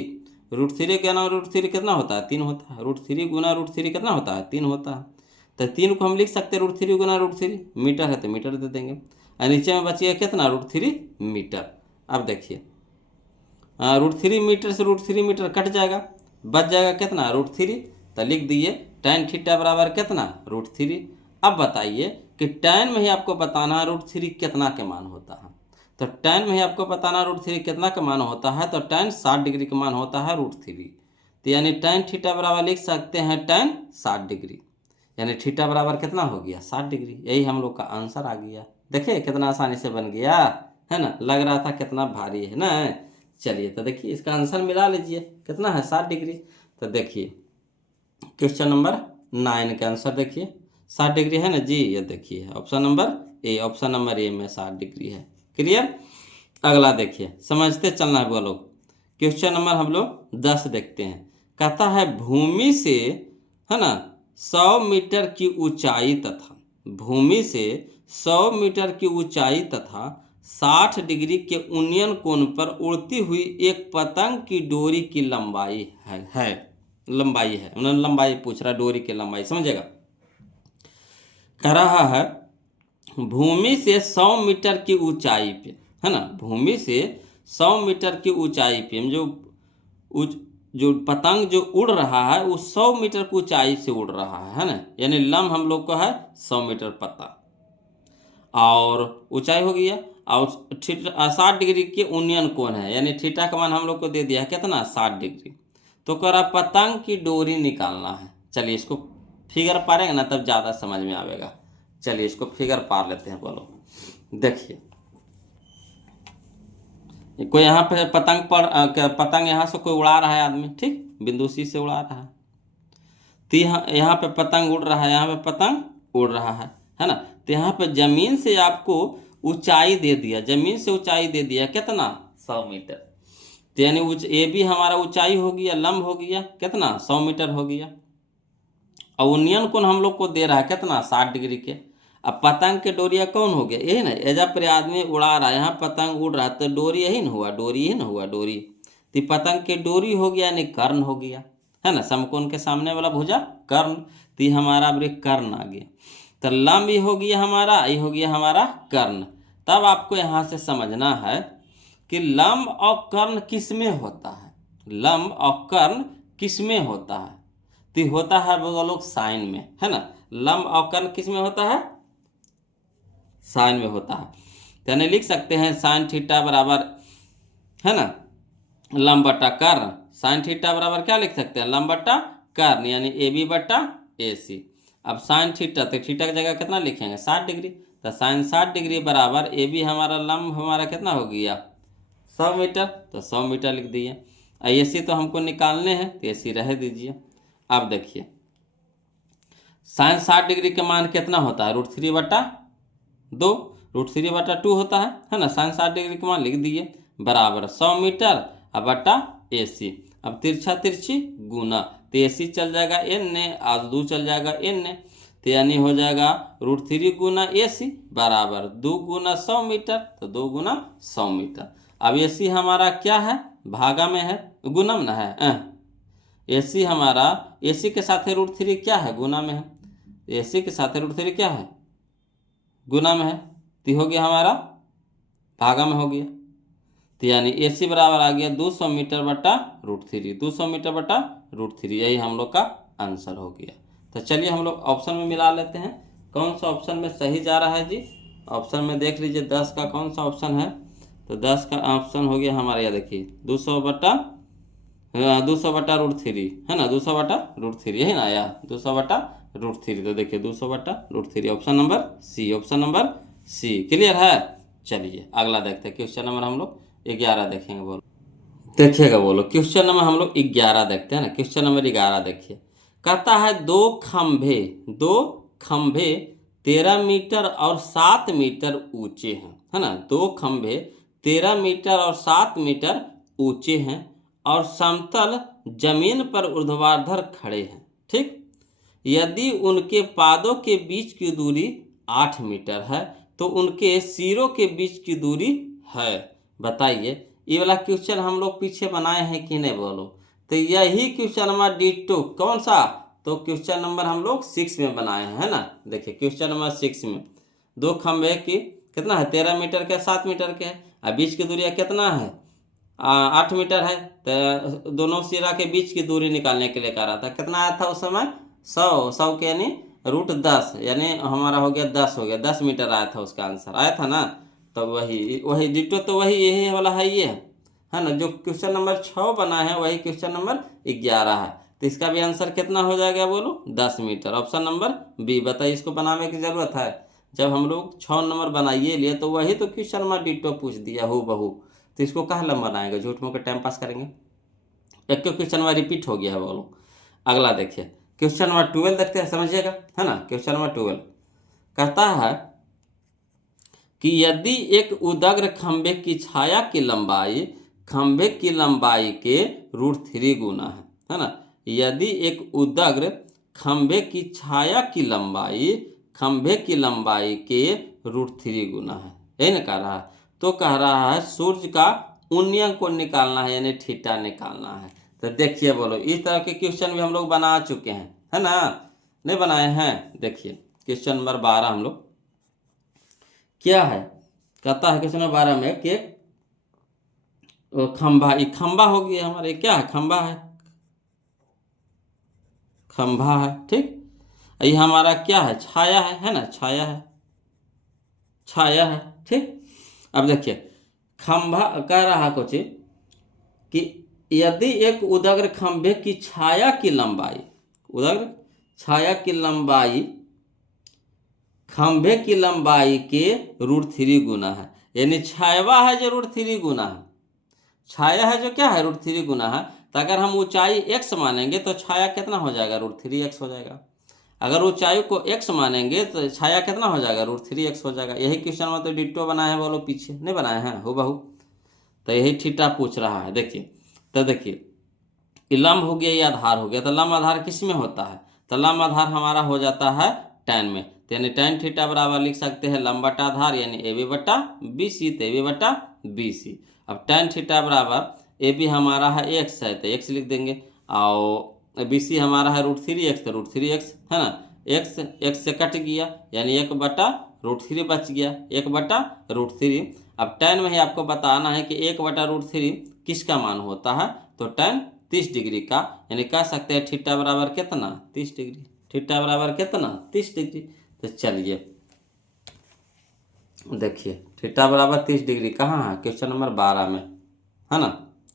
√3 गुना √3 कितना होता है, 3 होता है। √3 गुना √3 कितना होता है, 3 होता है। तो 3 को हम लिख सकते हैं √3 गुना √3, मीटर है तो मीटर दे देंगे, और नीचे में बचिए कितना, √3 मीटर। अब देखिए, √3 मीटर से √3 मीटर कट जाएगा, बच जाएगा कितना, √3। तो लिख दिए tan थीटा बराबर कितना, √3। अब बताइए कि tan में ही आपको बताना है √3 कितना के मान होता है। तो tan में ही आपको बताना √3 कितना का मान होता है, तो tan 60 डिग्री का मान होता है √3। तो यानी tan थीटा बराबर लिख सकते हैं tan 60 डिग्री, यानी थीटा बराबर कितना हो गया, 60 डिग्री। यही हम लोग का आंसर आ गया। देखिए कितना आसानी से बन गया, है ना। लग रहा था कितना भारी है ना। चलिए तो देखिए इसका आंसर मिला लीजिए, कितना है, 60 डिग्री। तो देखिए क्वेश्चन नंबर 9 का आंसर देखिए, 60 डिग्री है ना जी। ये देखिए option number A, option number A में 60 डिग्री है। क्लियर। अगला देखिए, समझते चलना है बोलो। क्वेश्चन नंबर हम लोग 10 देखते हैं। कहता है भूमि से, है ना, 100 मीटर की ऊंचाई तथा, भूमि से 100 मीटर की ऊंचाई तथा 60 डिग्री के उन्नयन कोण पर उड़ती हुई एक पतंग की डोरी की लंबाई है लंबाई है, उन्होंने लंबाई पूछ रहा, डोरी की लंबाई, समझेगा। कह रहा है भूमि से 100 मीटर की ऊंचाई पे, है ना, भूमि से 100 मीटर की ऊंचाई पे हम जो पतंग जो उड़ रहा है वो 100 मीटर की ऊंचाई से उड़ रहा है ना। यानी लंब हम लोग को है 100 मीटर पता, और ऊंचाई हो गया, और 60 डिग्री के उन्नयन कोण है, यानी थीटा का मान हम लोग को दे दिया है कितना, 60 डिग्री। तो कह रहा पतंग की डोरी निकालना है। चलिए इसको फिगर पारेंगे ना तब ज़्यादा समझ में आएगा। चलिए इसको फिगर पार लेते हैं। बोलो देखिए, कोई यहाँ पे पतंग यहाँ से कोई उड़ा रहा है आदमी, ठीक, बिंदु सी से उड़ा रहा है। तो यहाँ पे पतंग उड़ रहा है, यहाँ पे पतंग उड़ रहा है ना। तो यहाँ पे जमीन से आपको ऊंचाई दे दिया, जमीन से ऊंचाई दे दिया कितना, 100 मीटर। तो यानी ए भी हमारा ऊंचाई हो गया, लंब हो गया कितना, 100 मीटर हो गया, और उन्नयन कोण हम लोग को दे रहा है कितना, 60 डिग्री के। अब पतंग के डोरिया कौन हो गया, यही ना, एजा पर आदमी उड़ा रहा है, यहाँ पतंग उड़ रहा है, तो डोरी यही ना हुआ, डोरी ही ना हुआ, डोरी। तो पतंग के डोरी हो गया यानी कर्ण हो गया, है ना, समकोण के सामने वाला भुजा कर्ण। तो हमारा कर्ण आ गया। तो लंब ये हो गया हमारा, ये हो गया हमारा कर्ण। तब आपको यहाँ से समझना है कि लंब और कर्ण किस में होता है, लंब और कर्ण किस में होता है। तो होता है वो लोग साइन में, है ना। लंब और कर्ण किस में होता है, साइन में होता है। तो यानी लिख सकते हैं साइन थीटा बराबर, है ना, लंब बटा कर्ण। साइन थीटा बराबर क्या लिख सकते हैं, लंब बटा कर्ण, यानी AB बटा AC। अब साइन थीटा, तो थीटा की जगह कितना लिखेंगे, 60 डिग्री। तो साइन 60 डिग्री बराबर AB हमारा लंब हमारा कितना हो गया, 100 मीटर, तो 100 मीटर लिख दिए। AC तो हमको निकालने हैं, तो AC रह दीजिए। अब देखिए साइन 60 डिग्री के मान कितना होता है, √3 बटा 2, √3 बटा 2 होता है ना। साइन 60 डिग्री के मान लिख दिए, बराबर 100 मीटर अब बटा AC। अब तिरछा तिरछी गुना, तो AC चल जाएगा N, और 2 चल जाएगा N। तो यानी हो जाएगा √3 गुना AC बराबर 2 गुना 100 मीटर, तो 2 गुना 100 मीटर। अब AC हमारा क्या है, भागा में है, गुना में ना है। AC हमारा, AC के साथ √3 क्या है, गुना में है। AC के साथ √3 क्या है, गुना में है, तो हो गया हमारा भागा में हो गया। तो यानी AC बराबर आ गया 200 मीटर बटा √3, 200 मीटर बटा √3, यही हम लोग का आंसर हो गया। तो चलिए हम लोग ऑप्शन में मिला लेते हैं, कौन सा ऑप्शन में सही जा रहा है जी। ऑप्शन में देख लीजिए 10 का कौन सा ऑप्शन है, तो 10 का ऑप्शन हो गया हमारा, यह देखिए 200 बटा √3 है ना, 200 बटा √3 यही ना आया, 200 बटा √3, तो देखिए 200 बटा √3 option number C, option number C. Clear है। चलिए अगला देखते हैं, क्वेश्चन नंबर हम लोग 11 देखेंगे, बोलो देखिएगा, बोलो क्वेश्चन नंबर हम लोग 11 देखते हैं ना। क्वेश्चन नंबर 11 देखिए, कहता है दो खंभे 13 मीटर और 7 मीटर ऊंचे हैं, है ना। 2 खंभे 13 मीटर और 7 मीटर ऊंचे हैं और समतल जमीन पर ऊर्ध्वाधर खड़े हैं, ठीक। यदि उनके पादों के बीच की दूरी 8 मीटर है तो उनके सिरों के बीच की दूरी है, बताइए। ये वाला क्वेश्चन हम लोग पीछे बनाए हैं कि नहीं, बोलो। तो यही क्वेश्चन नंबर D2 कौन सा, तो क्वेश्चन नंबर हम लोग 6 में बनाए हैं, है ना। देखिए क्वेश्चन नंबर 6 में 2 खंभे की कितना है, 13 मीटर के 7 मीटर के है, और बीच की दूरी कितना है, 8 मीटर है। तो दोनों सिरा के बीच की दूरी निकालने के लिए कह रहा था, कितना आया था उस समय, 100 के यानी √10, यानी हमारा हो गया 10, हो गया 10 मीटर आया था, उसका आंसर आया था ना। तो वही डिटो, तो वही यही वाला है, ये है ना। जो क्वेश्चन नंबर 6 बना है वही क्वेश्चन नंबर 11 है, तो इसका भी आंसर कितना हो जाएगा, बोलो 10 मीटर, ऑप्शन नंबर बी। बताइए इसको बनाने की जरूरत है, जब हम लोग 6 नंबर बनाइए लिए तो वही तो क्वेश्चन नंबर डिटो पूछ दिया हूँ बहू, तो इसको कहाँ लंबा बनाएंगे, झूठ मूठ के टाइम पास करेंगे। एक क्वेश्चन नंबर रिपीट हो गया है, बोलो। अगला देखिए क्वेश्चन नंबर 12 देखते हैं, समझिएगा, है ना। क्वेश्चन नंबर 12 कहता है कि यदि एक उदग्र खंभे की छाया की लंबाई खंभे की लंबाई के √3 गुना है ना। यदि एक उदग्र खंभे की छाया की लंबाई खंभे की लंबाई के √3 गुना है, यही ना कह रहा है। तो कह रहा है सूर्य का उन्नयन कोण निकालना है, यानी थीटा निकालना है। तो देखिए बोलो, इस तरह के क्वेश्चन भी हम लोग बना चुके हैं, है ना, नहीं बनाए हैं। देखिए क्वेश्चन नंबर 12 हम लोग क्या है, कहता है क्वेश्चन नंबर 12 में कि खंभा, ये खंभा हो गया हमारे, क्या है, खंभा है, खंभा है, ठीक। ये हमारा क्या है, छाया है ना, छाया है, छाया है, ठीक। अब देखिए खंभा कह रहा कुछ कि यदि एक उदग्र खंभे की छाया की लंबाई, उदग्र छाया की लंबाई खंभे की लंबाई के √3 गुना है, यानी छाया है जो √3 गुना है, छाया है जो क्या है, √3 गुना है। तो अगर हम ऊंचाई x मानेंगे तो छाया कितना हो जाएगा, √3x हो जाएगा। अगर ऊंचाई को x मानेंगे तो छाया कितना हो जाएगा, √3x हो जाएगा। यही क्वेश्चन में तो डिट्टो बनाए हैं, बोलो पीछे नहीं बनाए हैं हूबहू। तो यही थीटा पूछ रहा है। देखिए तो देखिए लंब हो गया, ये आधार हो गया, तो लंब आधार किस में होता है, तो लंब आधार हमारा हो जाता है tan में, तो यानी tan थीटा बराबर लिख सकते हैं लंब बटा आधार यानी AB बटा BC, तो AB बटा BC। अब tan थीटा बराबर AB हमारा है x है तो x लिख देंगे, और BC हमारा है √3x, तो √3x है ना, x से कट गया यानी 1 बटा √3 बच गया, 1 बटा √3। अब tan में ही आपको बताना है कि 1 बटा √3 किसका मान होता है, तो tan 30 डिग्री का, यानी कह सकते हैं थीटा बराबर कितना, 30 डिग्री, थीटा बराबर कितना, 30 डिग्री। तो चलिए देखिए थीटा बराबर 30 डिग्री कहाँ है, क्वेश्चन नंबर 12 में, है ना,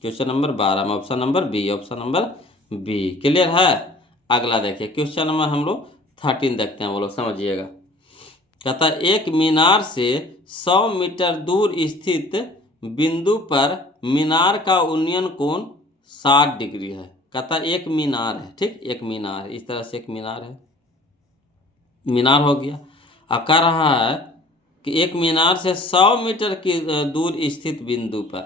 क्वेश्चन नंबर 12 में option number B, option number B. Clear है। अगला देखिए क्वेश्चन नंबर हम लोग 13 देखते हैं, बोलो समझिएगा। कहता है एक मीनार से 100 मीटर दूर स्थित बिंदु पर मीनार का उन्नयन कोण 60 डिग्री है। कहता है एक मीनार है, ठीक, एक मीनार है, इस तरह से एक मीनार है, मीनार हो गया। अब कह रहा है कि एक मीनार से 100 मीटर की दूर स्थित बिंदु पर,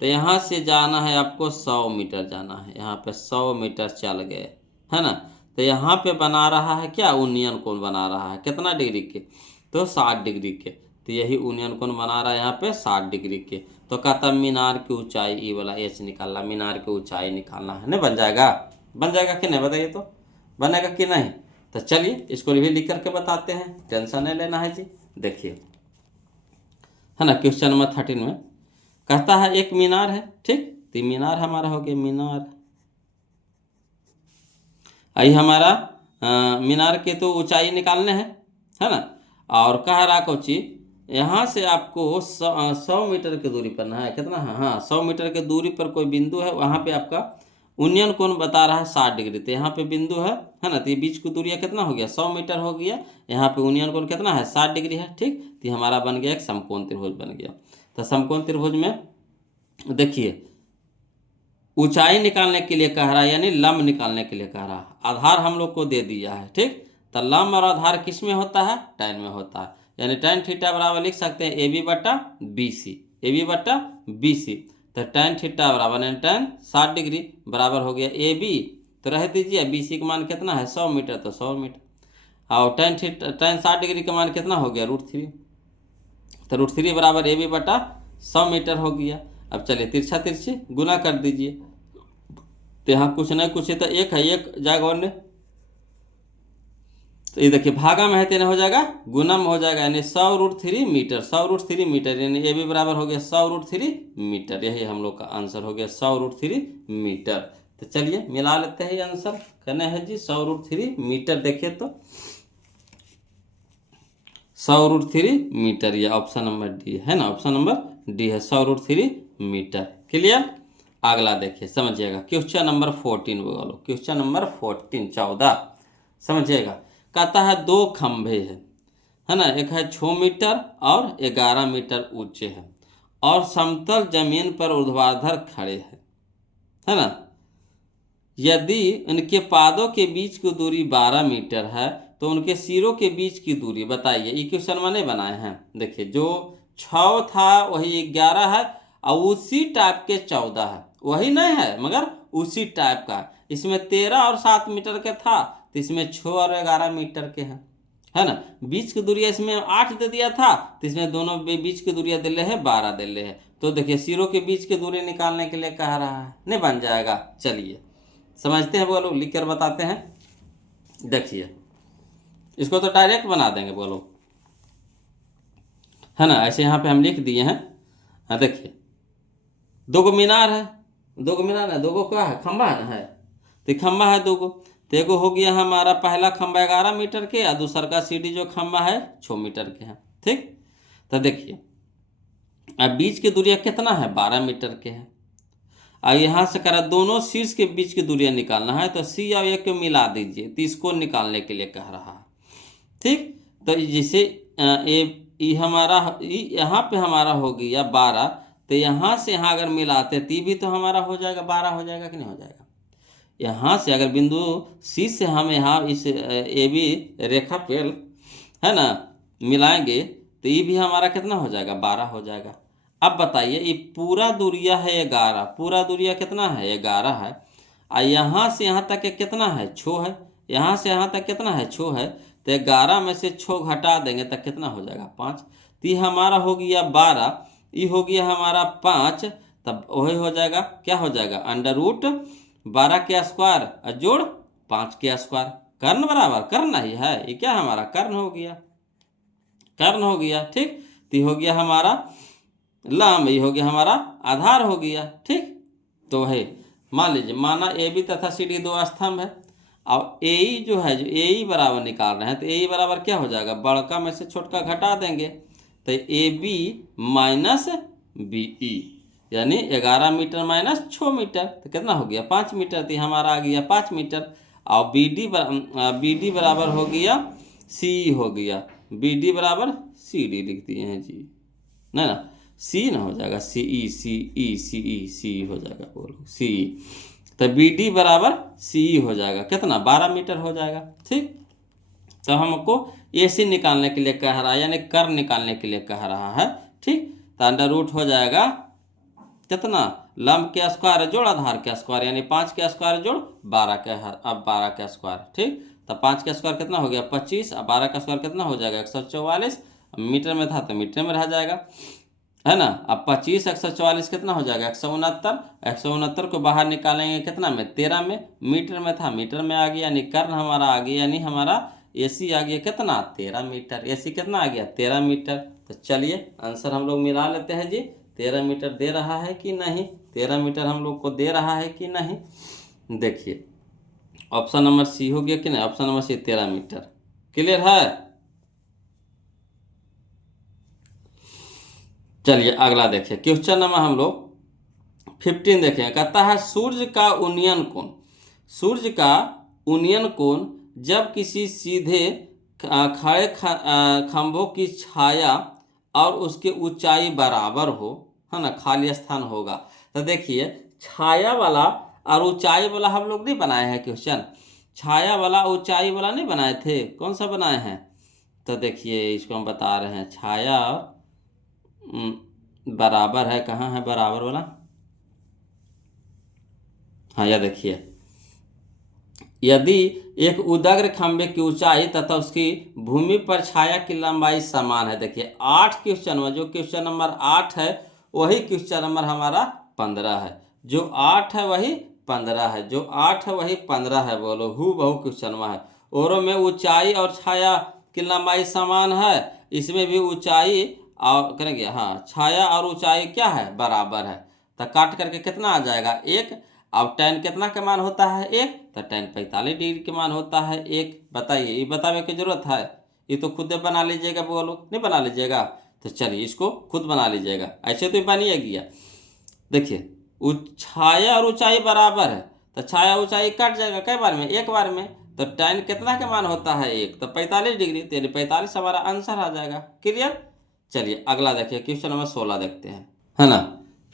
तो यहाँ से जाना है आपको 100 मीटर जाना है, यहाँ पे 100 मीटर चल गए, है ना। तो यहाँ पे बना रहा है क्या, यूनियन कोण बना रहा है कितना डिग्री के, तो 60 डिग्री के। तो यही यूनियन कोण बना रहा है यहाँ पे 60 डिग्री के। तो कहता मीनार की ऊंचाई, ई वाला एच निकालना, मीनार की ऊंचाई निकालना है। नहीं बन जाएगा, बन जाएगा कि नहीं बताइए, तो बनेगा कि नहीं। तो चलिए इसको भी लिख करके बताते हैं, टेंशन नहीं लेना है जी। देखिए है ना, क्वेश्चन नंबर 13 में कहता है एक मीनार है, ठीक। तो मीनार हमारा हो गया, मीनार आई हमारा मीनार के तो ऊंचाई निकालने हैं, है ना। और कह रहा कोची, यहाँ से आपको 100 मीटर की दूरी पर है, कितना है, हाँ 100 मीटर की दूरी पर कोई बिंदु है, वहाँ पे आपका यूनियन कोण बता रहा है 60 डिग्री। तो यहाँ पे बिंदु है ना, तो ये बीच की दूरिया कितना हो गया, 100 मीटर हो गया। यहाँ पे यूनियन कोण कितना है, 60 डिग्री है, ठीक। तो हमारा बन गया एक समकोण त्रिभुज बन गया। तो समकोण त्रिभुज में देखिए ऊंचाई निकालने के लिए कह रहा है, यानी लंब निकालने के लिए कह रहा है। आधार हम लोग को दे दिया है, ठीक। तो लंब और आधार किस में होता है, tan में होता है। यानी tan थीटा बराबर लिख सकते हैं AB बटा BC, AB बटा BC। तो tan थीटा बराबर tan 60 डिग्री बराबर हो गया AB, तो रह दीजिए BC का मान कितना है 100 मीटर, तो 100 मीटर। और tan 60 डिग्री का मान कितना हो गया √3, तो √3 बराबर AB बटा 100 मीटर हो गया। अब चलिए तिरछा तिरछी गुना कर दीजिए, तो यहाँ कुछ न कुछ तो एक है, एक जाएगा और तो ये देखिए भागा में है तो हो जाएगा गुना में हो जाएगा, यानी 100√3 मीटर, 100√3 मीटर, यानी ए बी बराबर हो गया 100√3 मीटर। यही हम लोग का आंसर हो गया 100√3 मीटर। तो चलिए मिला लेते हैं, ये आंसर कहना है जी 100√3 मीटर। देखिए तो 100√3 मीटर, ये ऑप्शन नंबर डी है ना, ऑप्शन नंबर डी है 100√3 मीटर। क्लियर। अगला देखिए समझिएगा, क्वेश्चन नंबर 14 बोलो, क्वेश्चन नंबर 14 समझिएगा। कहता है दो खंभे हैं, है ना, एक है 6 मीटर और 11 मीटर ऊंचे हैं और समतल जमीन पर ऊर्ध्वाधर खड़े हैं, है ना। यदि उनके पादों के बीच की दूरी 12 मीटर है तो उनके सिरों के बीच की दूरी बताइए। ये क्वेश्चन मैंने बनाए हैं। देखिए जो 6 था वही 11 है और उसी टाइप के 14 है, वही नहीं है मगर उसी टाइप का। इसमें 13 और 7 मीटर के था, तो इसमें 6 और 11 मीटर के हैं, है ना। बीच की दूरिया इसमें 8 दे दिया था, तो इसमें दोनों बीच की दूरिया दिले है 12 दिले है। तो देखिए सिरों के बीच की दूरी निकालने के लिए कह रहा है, नहीं बन जाएगा। चलिए समझते हैं, बोलो लिख कर बताते हैं। देखिए इसको तो डायरेक्ट बना देंगे, बोलो, है ना। ऐसे यहाँ पे हम लिख दिए हैं। हाँ देखिए दो गो मीनार है, दो गो मीनार है, दो गो क्या है, खंबा है ना, है तो खंबा है दो गो। तो एगो हो गया हमारा पहला खंबा 11 मीटर के और दूसरा का सीढ़ी जो खंबा है 6 मीटर के है, ठीक। तो देखिए अब बीच की दूरिया कितना है, 12 मीटर के है। और यहाँ से करा दोनों शीर्ष के बीच की दूरियां निकालना है, तो सी और ए को मिला दीजिए, तो इसको निकालने के लिए कह रहा है, ठीक। तो जैसे ये हमारा यहाँ पे हमारा हो गया 12, तो यहाँ से यहाँ अगर मिलाते ती भी तो हमारा हो जाएगा 12, हो जाएगा कि नहीं हो जाएगा। यहाँ से अगर बिंदु सी से हम यहाँ इस ए बी रेखा पे है ना मिलाएंगे तो ये भी हमारा कितना हो जाएगा, 12 हो जाएगा। अब बताइए ये पूरा दूरिया है 11, पूरा दूरिया कितना है 11 है, और यहाँ से यहाँ तक कितना है 6 है, यहाँ से यहाँ तक कितना है 6 है। तो 11 में से 6 घटा देंगे तब कितना हो जाएगा 5। तो ये हमारा हो गया 12, ये हो गया हमारा 5, तब वही हो जाएगा, क्या हो जाएगा √12 के स्क्वायर जोड़ 5 के स्क्वायर, कर्ण बराबर कर्ण ही है, ये क्या हमारा कर्ण हो गया, कर्ण हो गया, ठीक। तो हो गया हमारा लंब, ये हो गया हमारा आधार हो गया, ठीक। तो है मान लीजिए माना ए बी तथा सी डी दो स्तंभ है, और ए जो है जो ए बराबर निकाल रहे हैं, तो ए बराबर क्या हो जाएगा, बड़का में से छोटका घटा देंगे, तो A B minus B E, यानी 11 मीटर माइनस 6 मीटर, तो कितना हो गया 5 मीटर। तो हमारा आ गया 5 मीटर। और बी डी बराबर हो गया सी, हो गया बी डी बराबर सी डी लिख दिए हैं जी, नहीं ना, सी ना हो जाएगा सी ई, सी ई, सी ई, सी हो जाएगा, बोलो सी। तो बी डी बराबर सी हो जाएगा, कितना 12 मीटर हो जाएगा, ठीक। तो हमको ए सी निकालने के लिए कह रहा है, यानी कर्ण निकालने के लिए कह रहा है, ठीक। तो अंडर रूट हो जाएगा कितना लंब के स्क्वायर जोड़ आधार के स्क्वायर, यानी 5 के स्क्वायर जोड़ 12 के, अब 12 के स्क्वायर, ठीक। तो 5 का स्क्वायर कितना हो गया 25, अब 12 का स्क्वायर कितना हो जाएगा 144, मीटर में था तो मीटर में रह जाएगा, है ना। अब 25 144 कितना हो जाएगा 169, 169 को बाहर निकालेंगे कितना में 13 में, मीटर में था मीटर में आ गया, यानी कर्ण हमारा आ गया, यानी हमारा एसी आ गया कितना 13 मीटर, एसी कितना आ गया 13 मीटर। तो चलिए आंसर हम लोग मिला लेते हैं जी, 13 मीटर दे रहा है कि नहीं, 13 मीटर हम लोग को दे रहा है कि नहीं। देखिए ऑप्शन नंबर सी हो गया कि नहीं, option number C 13 metre, clear है। चलिए अगला देखिए क्वेश्चन नंबर हम लोग 15 देखें, कहता है सूर्य का उन्नयन कोण, सूर्य का उन्नयन कोण जब किसी सीधे खड़े खंभों की छाया और उसकी ऊंचाई बराबर हो, है ना, खाली स्थान होगा। तो देखिए छाया वाला और ऊंचाई वाला हम लोग नहीं बनाए हैं क्वेश्चन, छाया वाला ऊंचाई वाला नहीं बनाए थे, कौन सा बनाए हैं। तो देखिए इसको हम बता रहे हैं, छाया बराबर है, कहाँ है बराबर वाला, हाँ यह देखिए, यदि एक उदग्र खंभे की ऊंचाई तथा उसकी भूमि पर छाया की लंबाई समान है। देखिए 8 क्वेश्चन में जो क्वेश्चन नंबर 8 है वही क्वेश्चन नंबर हमारा 15 है, जो 8 है वही 15 है, जो 8 है वही 15 है, बोलो हु बहु क्वेश्चन है। औरों में ऊंचाई और छाया की लंबाई समान है, इसमें भी ऊंचाई और करेंगे, हाँ छाया और ऊंचाई क्या है बराबर है। तो काट करके कितना आ जाएगा 1, अब tan कितना के मान होता है 1, तो tan 45 डिग्री के मान होता है 1। बताइए ये बतावे की जरूरत है, ये तो खुद बना लीजिएगा, बोलो नहीं बना लीजिएगा, तो चलिए इसको खुद बना लीजिएगा, ऐसे तो बनिए गया। देखिए छाया और ऊंचाई बराबर है, तो छाया ऊंचाई कट जाएगा कई बार में, एक बार में, तो tan कितना के मान होता है 1, तो 45 डिग्री, तो यानी 45 हमारा आंसर आ जाएगा, क्लियर। चलिए अगला देखिए क्वेश्चन नंबर 16 देखते हैं, है ना।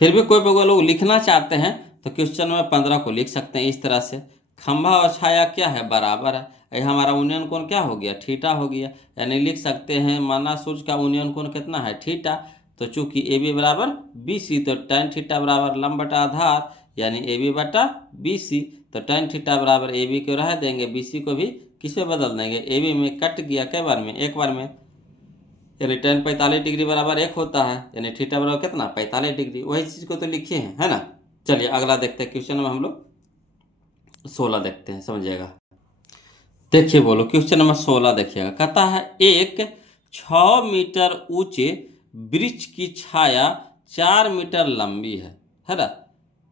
फिर भी कोई लोग लिखना चाहते हैं तो क्वेश्चन नंबर 15 को लिख सकते हैं इस तरह से, खंभा और छाया क्या है बराबर है, ये हमारा उन्नयन कोण क्या हो गया थीटा हो गया, यानी लिख सकते हैं माना सूर्य का उन्नयन कोण कितना है थीटा, तो चूंकि ए बी बराबर बी सी, तो tan थीटा बराबर लंब बटा आधार, यानी ए बी बटा बी सी, तो tan थीटा बराबर ए बी को रह देंगे, बी सी को भी किस में बदल देंगे, ए बी में कट गया कई बार में, एक बार में, यानी tan 45 डिग्री बराबर 1 होता है, यानी थीटा बराबर कितना 45 डिग्री, वही चीज़ को तो लिखे हैं, है ना। चलिए अगला देखते हैं क्वेश्चन में हम लोग 16 देखते हैं, समझिएगा। देखिए बोलो क्वेश्चन नंबर 16 देखिएगा, कहता है एक 6 मीटर ऊंचे वृक्ष की छाया 4 मीटर लंबी है ना।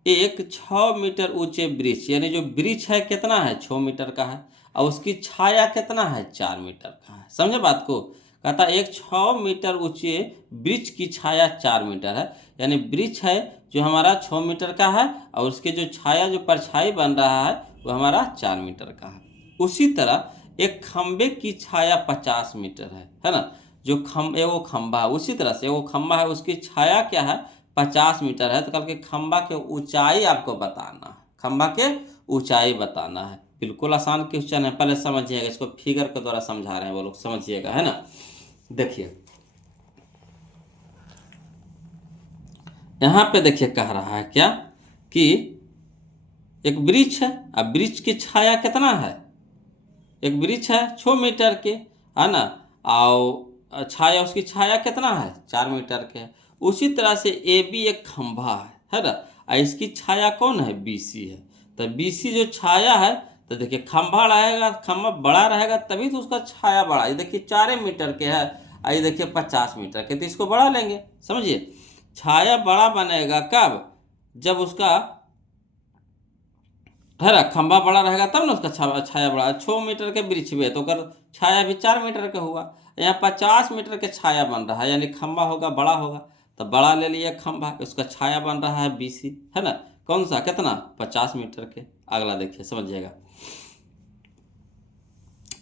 एक 6 मीटर ऊंचे वृक्ष, यानी जो वृक्ष है कितना है 6 मीटर का है, और उसकी छाया कितना है 4 मीटर का है, समझे बात को। कहता है एक 6 मीटर ऊंचे वृक्ष की छाया 4 मीटर है, यानी वृक्ष है जो हमारा 6 मीटर का है, और उसके जो छाया जो परछाई बन रहा है वो हमारा 4 मीटर का है। उसी तरह एक खंबे की छाया 50 मीटर है ना, जो वो खंबा है, उसी तरह से वो खंबा है उसकी छाया क्या है 50 मीटर है, तो कल के खंबा के ऊंचाई आपको बताना है, खंबा के ऊंचाई बताना है। बिल्कुल आसान क्वेश्चन है, पहले समझिएगा, इसको फिगर के द्वारा समझा रहे हैं वो लोग, समझिएगा, है ना। देखिए यहाँ पे देखिए कह रहा है क्या कि एक वृक्ष है, अब वृक्ष की छाया कितना है, एक वृक्ष है 6 मीटर के, है ना, और छाया उसकी छाया कितना है 4 मीटर के। उसी तरह से ए बी एक खंभा है ना, और इसकी छाया कौन है बी सी है, तो बी सी जो छाया है, तो देखिए खंभा रहेगा, खंभा बड़ा रहेगा तभी तो उसका छाया बड़ा, ये देखिए 4 मीटर के है, ये देखिए 50 मीटर के, तो इसको बढ़ा लेंगे, समझिए। छाया बड़ा बनेगा कब, जब उसका है ना खंभा बड़ा रहेगा तब ना उसका छाया बड़ा, 6 मीटर के वृक्ष भी है तो कर छाया भी 4 मीटर का हुआ, यहाँ 50 मीटर के छाया बन रहा है, यानी खंभा होगा बड़ा होगा, तो बड़ा ले लिया खंभा, उसका छाया बन रहा है बीसी, है ना, कौन सा कितना 50 मीटर के। अगला देखिए समझिएगा,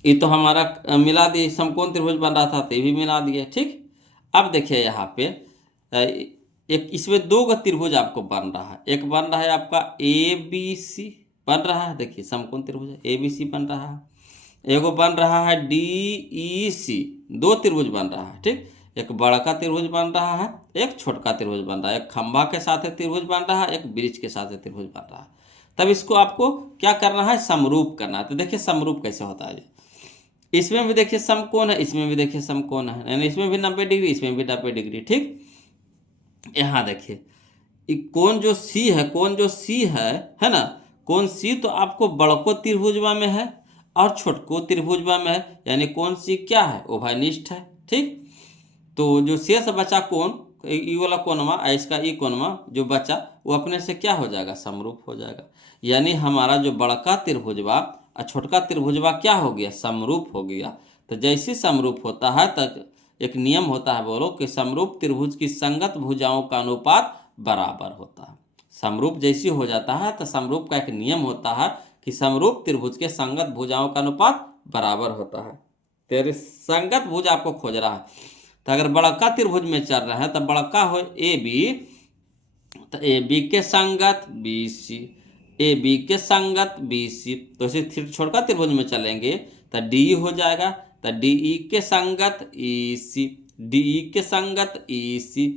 ये तो हमारा मिला दिए, समकोण त्रिभुज बन रहा था तो ये भी मिला दिए, ठीक। अब देखिए यहाँ पे एक इसमें 2 त्रिभुज आपको बन रहा है, एक बन रहा है आपका ए बी सी बन रहा है, देखिए समकोण त्रिभुज है, ए बी सी बन रहा है, एगो बन रहा है डी ई सी, 2 त्रिभुज बन रहा है, ठीक। एक बड़ा त्रिभुज बन रहा है, एक छोटा त्रिभुज बन रहा है, एक खंभा के साथ त्रिभुज बन रहा है, एक ब्रिज के साथ त्रिभुज बन रहा है। तब इसको आपको क्या करना है, समरूप करना है। तो देखिए समरूप कैसे होता है। इसमें भी देखिए समकोण है, इसमें भी देखिए समकोण है, यानी इसमें भी 90 डिग्री, इसमें भी 90 डिग्री। ठीक, यहाँ देखिए कोण जो सी है, कोण जो सी है ना, कोण सी तो आपको बड़को त्रिभुजवा में है और छोटको त्रिभुजवा में है, यानी कोण सी क्या है, उभयनिष्ठ है। ठीक, तो जो शेष बचा कोण, ई वाला कोणवा, इसका ई कोणवा जो बचा वो अपने से क्या हो जाएगा, समरूप हो जाएगा। यानी हमारा जो बड़का त्रिभुजवा और छोटका त्रिभुजवा क्या हो गया, समरूप हो गया। तो जैसे समरूप होता है तब एक नियम होता है, बोलो कि समरूप त्रिभुज की संगत भुजाओं का अनुपात बराबर होता है। समरूप जैसी हो जाता है तो समरूप का एक नियम होता है कि समरूप त्रिभुज के संगत भुजाओं का अनुपात बराबर होता है। तेरे संगत भुज आपको खोज रहा है, तो अगर बड़का त्रिभुज में चल रहा है तो बड़का हो ए बी, तो ए बी के संगत बी सी, ए बी के संगत बी सी। तो इसे छोटका त्रिभुज में चलेंगे तो डी हो जाएगा, तो डी ई के संगत ई सी, डी ई के संगत ई सी।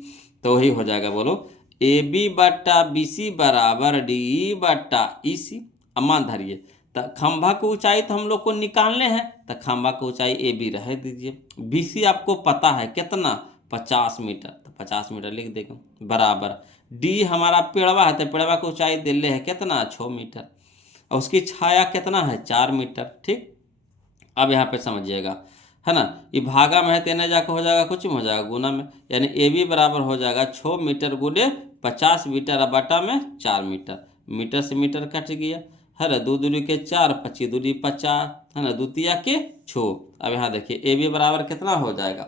तो वही हो जाएगा, बोलो ए बी बट्टा बी सी बराबर डी ई बट्टा ई सी। अमान धरिए, तो खंभा की ऊंचाई तो हम लोग को निकालने हैं, तो खंभा की ऊंचाई ए बी रह दीजिए। बी सी आपको पता है कितना, 50 मीटर, तो 50 मीटर लिख देगा बराबर। डी हमारा पेड़वा है, तो पेड़वा की ऊंचाई दिल्ले है कितना, 6 मीटर, और उसकी छाया कितना है, 4 मीटर। ठीक, अब यहाँ पे समझिएगा, है ना, ये भागा में है, तेने जाकर हो जाएगा कुछ में हो जाएगा गुना में, यानी ए बी बराबर हो जाएगा 6 मीटर गुने 50 मीटर, और बटा में 4 मीटर। मीटर से मीटर कट गया, है ना, 2 दूरी के 4, 25 दूरी 50, है ना, द्वितीया के 6। अब यहाँ देखिए ए बी बराबर कितना हो जाएगा,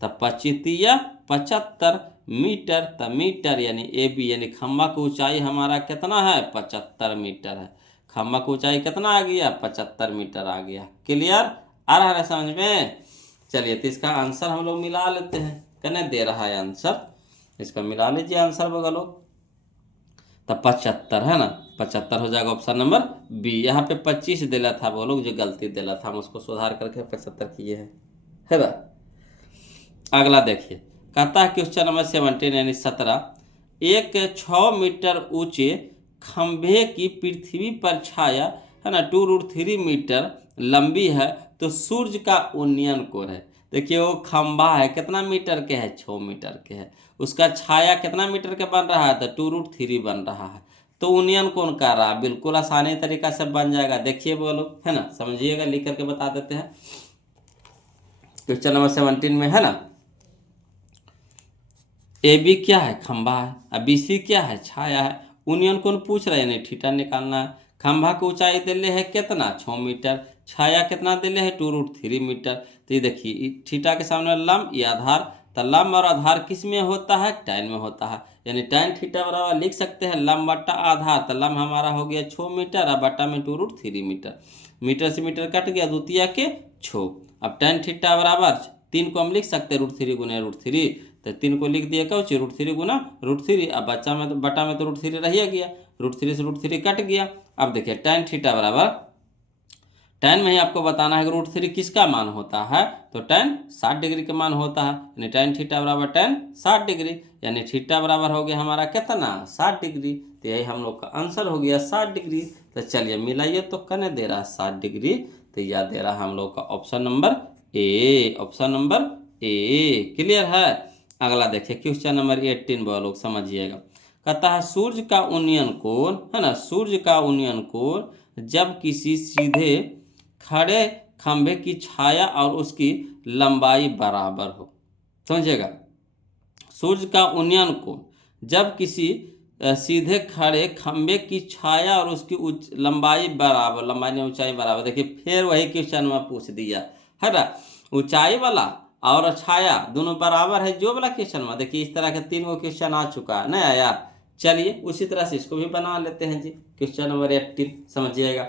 तब 25 75 मीटर, तब मीटर यानी ए बी, यानी खम्भा की ऊंचाई हमारा कितना है, 75 मीटर है। खम्भा की ऊंचाई कितना आ गया, 75 मीटर आ गया। क्लियर, आ रहा है समझ में। चलिए, तो इसका आंसर हम लोग मिला लेते हैं, कहने दे रहा है आंसर, इसका मिला लीजिए आंसर बगलो, तब 75 है ना, 75 हो जाएगा ऑप्शन नंबर बी। यहाँ पे 25 दिला था, वो लोग जो गलती दिला था हम उसको सुधार करके 75 किए हैं, है ना। अगला देखिए, कहता है क्वेश्चन नंबर 17 यानी 17, एक 6 मीटर ऊंचे खंभे की पृथ्वी पर छाया, है ना, 2√3 मीटर लंबी है, तो सूर्य का उन्नयन कोण है। देखिए वो खंभा है कितना मीटर के है, 6 मीटर के है, उसका छाया कितना मीटर के बन रहा है, तो 2√3 बन रहा है, तो उन्नयन कोण कर रहा है। बिल्कुल आसानी तरीका से बन जाएगा, देखिए बोलो, है ना, समझिएगा, लिख करके बता देते हैं। क्वेश्चन नंबर 17 में है ना, ए बी क्या है, खंभा है, और बी सी क्या है, छाया है। उन्नयन कोण पूछ रहे हैं, नहीं थीटा निकालना है। खंभा की ऊंचाई दिले है कितना, 6 मीटर, छाया कितना दिले है, 2√3 मीटर। तो ये देखिए थीटा के सामने लंब, ये आधार, तो लंब और आधार किस में होता है, tan में होता है, यानी tan थीटा बराबर लिख सकते हैं लंब बट्टा आधार। तो लंब हमारा हो गया 6 मीटर और बट्टा में 2√3 मीटर, मीटर से मीटर कट गया, द्वितीया के 6। अब tan थीटा बराबर 3 को हम लिख सकते हैं √3 गुने √3, तो 3 को लिख दिया कौच √3 गुना √3। अब बच्चा में तो बटा में तो √3 रह गया, √3 से √3 कट गया। अब देखिए tan थीटा बराबर, tan में ही आपको बताना है कि √3 किसका मान होता है, तो tan 60 डिग्री का मान होता है, यानी tan थीटा बराबर tan 60 डिग्री, यानी थीटा बराबर हो गया हमारा कितना, 60 डिग्री। तो यही हम लोग का आंसर हो गया 60 डिग्री। तो चलिए मिलाइए, तो कने दे रहा है 60 डिग्री, तो यह दे रहा है हम लोग का option number A, option number A. Clear है। अगला देखिए क्वेश्चन नंबर 18 वो लोग समझिएगा, कहता है सूर्य का उन्नयन कोण, है ना, सूर्य का उन्नयन कोण जब किसी सीधे खड़े खंभे की छाया और उसकी लंबाई बराबर हो। समझिएगा, सूर्य का उन्नयन कोण जब किसी सीधे खड़े खंभे की छाया और उसकी लंबाई बराबर, लंबाई ने ऊंचाई बराबर। देखिए फिर वही क्वेश्चन में पूछ दिया, है ना, ऊंचाई वाला और छाया दोनों बराबर है, जो वाला क्वेश्चन में। देखिए इस तरह के 3 गो क्वेश्चन आ चुका है, नहीं आया। चलिए उसी तरह से इसको भी बना लेते हैं जी। क्वेश्चन नंबर 18 समझिएगा,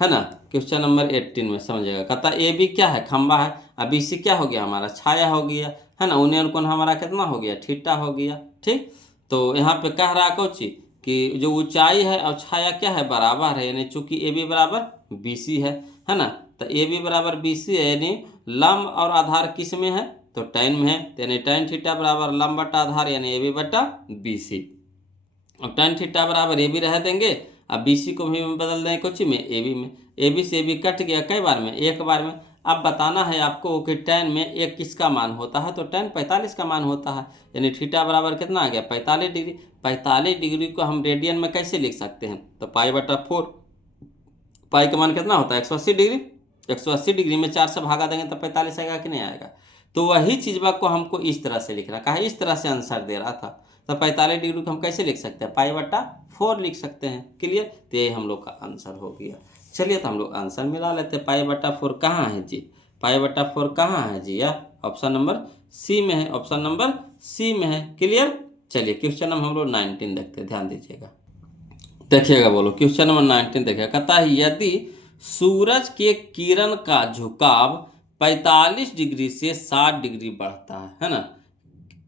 है ना, क्वेश्चन नंबर 18 में समझिएगा, कहता ए बी क्या है, खंभा है, अब बी सी क्या हो गया हमारा, छाया हो गया, है ना, उन्नयन कोण हमारा कितना हो गया, थीटा हो गया। ठीक, तो यहाँ पे कह रहा कौची कि जो ऊंचाई है और छाया क्या है, बराबर है, यानी चूंकि ए बी बराबर बी सी है ना, तो ए बी बराबर बी सी है, यानी लंब और आधार किस में है, तो tan में है, यानी tan थीटा बराबर लंब बटा आधार यानी AB बटा BC। अब tan थीटा बराबर AB रह देंगे, अब BC को भी बदल देंगे कुछ में AB में, AB से AB कट गया कई बार में, एक बार में। अब बताना है आपको कि tan में एक किसका मान होता है, तो tan 45 का मान होता है, यानी थीटा बराबर कितना आ गया 45 डिग्री। 45 डिग्री को हम रेडियन में कैसे लिख सकते हैं, तो पाई बटा 4, पाई का मान कितना होता है 180 डिग्री, 180 डिग्री में 4 से भागा देंगे तो 45 आएगा कि नहीं आएगा। तो वही चीज़ को हमको इस तरह से लिखना, कहा इस तरह से आंसर दे रहा था, तो 45 डिग्री को हम कैसे लिख सकते हैं, पाई बटा 4 लिख सकते हैं। क्लियर, तो ये हम लोग का आंसर हो गया। चलिए तो हम लोग आंसर मिला लेते हैं। पाई बटा 4 कहाँ है जी, पाई बटा 4 कहाँ है जी, या ऑप्शन नंबर सी में है, ऑप्शन नंबर सी में है। क्लियर, चलिए क्वेश्चन नंबर हम लोग 19 देखते हैं, ध्यान दीजिएगा, देखिएगा, बोलो क्वेश्चन नंबर 19 देखिएगा। कहता है यदि सूरज के किरण का झुकाव 45 डिग्री से 60 डिग्री बढ़ता है ना,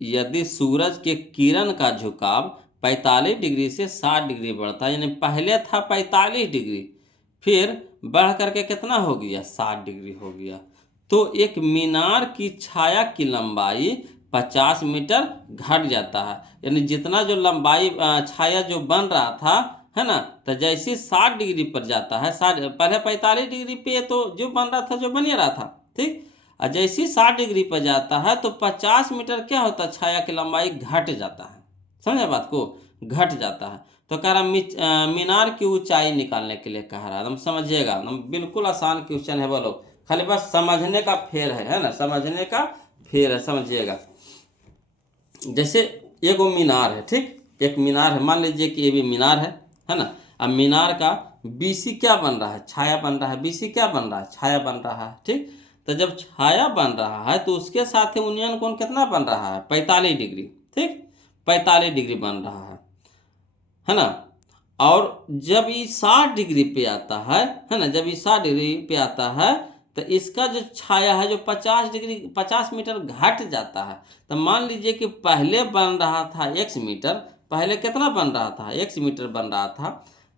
यदि सूरज के किरण का झुकाव 45 डिग्री से 60 डिग्री बढ़ता है, यानी पहले था 45 डिग्री, फिर बढ़ करके कितना हो गया 60 डिग्री हो गया, तो एक मीनार की छाया की लंबाई 50 मीटर घट जाता है। यानी जितना जो लंबाई छाया जो बन रहा था है ना, तो जैसे 60 डिग्री पर जाता है, 60 पहले 45 डिग्री पे तो जो बन रहा था जो बन रहा था, ठीक, और जैसे 60 डिग्री पर जाता है तो 50 मीटर क्या होता है, छाया की लंबाई घट जाता है। समझे बात को, घट जाता है। तो कह रहा मीनार की ऊंचाई निकालने के लिए कह रहा है, हम समझिएगा, हम बिल्कुल आसान क्वेश्चन है, बोलो खाली बस समझने का फेर है ना, समझने का फेर है, समझिएगा। जैसे एक वो मीनार है, ठीक, एक मीनार है, मान लीजिए कि ये भी मीनार है ना। अब मीनार का BC क्या बन रहा है, छाया बन रहा है, BC क्या बन रहा है, छाया बन रहा है, ठीक। तो जब छाया बन रहा है तो उसके साथ उन्नयन कोण कितना बन रहा है 45 डिग्री, ठीक, 45 डिग्री बन रहा है ना। और जब ये 60 डिग्री पे आता है ना, जब ये 60 डिग्री पे आता है तो इसका जो छाया है जो 50 डिग्री 50 मीटर घट जाता है। तो मान लीजिए कि पहले बन रहा था x मीटर, पहले कितना बन रहा था x मीटर बन रहा था,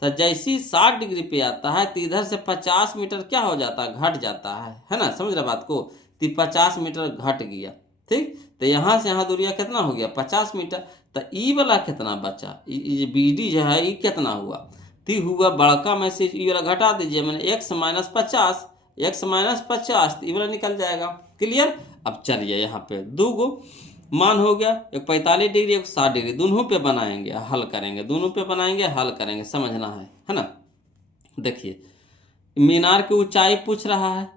तो जैसे ही 60 डिग्री पे आता है तो इधर से 50 मीटर क्या हो जाता है, घट जाता है ना, समझ रहे बात को, तो 50 मीटर घट गया, ठीक। तो यहाँ से यहाँ दूरिया कितना हो गया 50 मीटर, तो ई वाला कितना बचा, BD जो है ये कितना हुआ, तो हुआ बड़का में से ई वाला घटा दीजिए, मैंने x माइनस 50, x माइनस 50 तो ये वाला निकल जाएगा। क्लियर, अब चलिए यहाँ पे दो गो मान हो गया, एक 45 डिग्री एक 60 डिग्री, दोनों पे बनाएंगे हल करेंगे, दोनों पे बनाएंगे हल करेंगे, समझना है ना। देखिए मीनार की ऊंचाई पूछ रहा है,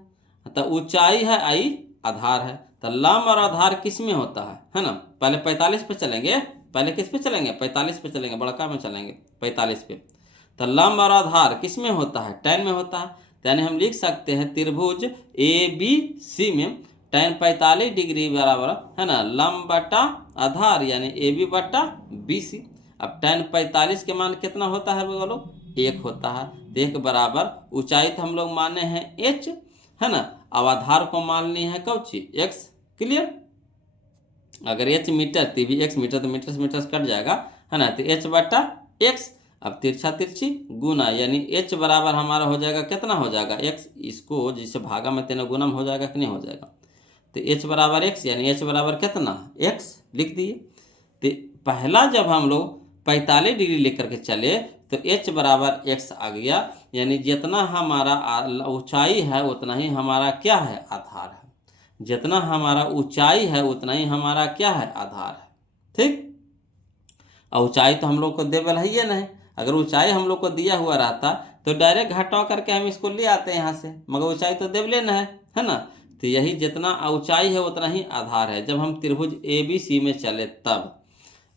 तो ऊंचाई है आई, आधार है, तो लंब और आधार किस में होता है ना। पहले 45 पे चलेंगे, पहले किस पे चलेंगे 45 पे चलेंगे, बड़का में चलेंगे 45 पे। तो लंब और आधार किस में होता है, tan में होता है, यानी हम लिख सकते हैं त्रिभुज ABC में tan 45 डिग्री बराबर है ना लंब बटा आधार यानी AB बटा BC। अब tan 45 के मान कितना होता है बोलो, 1 होता है, तो 1 बराबर ऊंचाई तो हम लोग माने हैं h है ना, अब आधार को मान लिए हैं कौची x। क्लियर, अगर h मीटर तो भी x मीटर, तो मीटर से मीटर कट जाएगा है ना, तो h बटा x। अब तिरछा तिरछी गुना यानी h बराबर हमारा हो जाएगा कितना हो जाएगा x, इसको जिसे भागा में तेना गुना हो जाएगा कि नहीं हो जाएगा, तो h बराबर x यानी h बराबर कितना x लिख दिए। तो पहला जब हम लोग 45 डिग्री लेकर के चले तो h बराबर x आ गया, यानी जितना हमारा ऊंचाई है उतना ही हमारा क्या है आधार है, जितना हमारा ऊंचाई है उतना ही हमारा क्या है आधार है, ठीक। और ऊंचाई तो हम लोग को देवल है ये नहीं, अगर ऊंचाई हम लोग को दिया हुआ रहता तो डायरेक्ट घटा करके हम इसको ले आते हैं यहाँ से, मगर ऊंचाई तो देवले न है ना। तो यही जितना ऊंचाई है उतना ही आधार है। जब हम त्रिभुज ABC में चले तब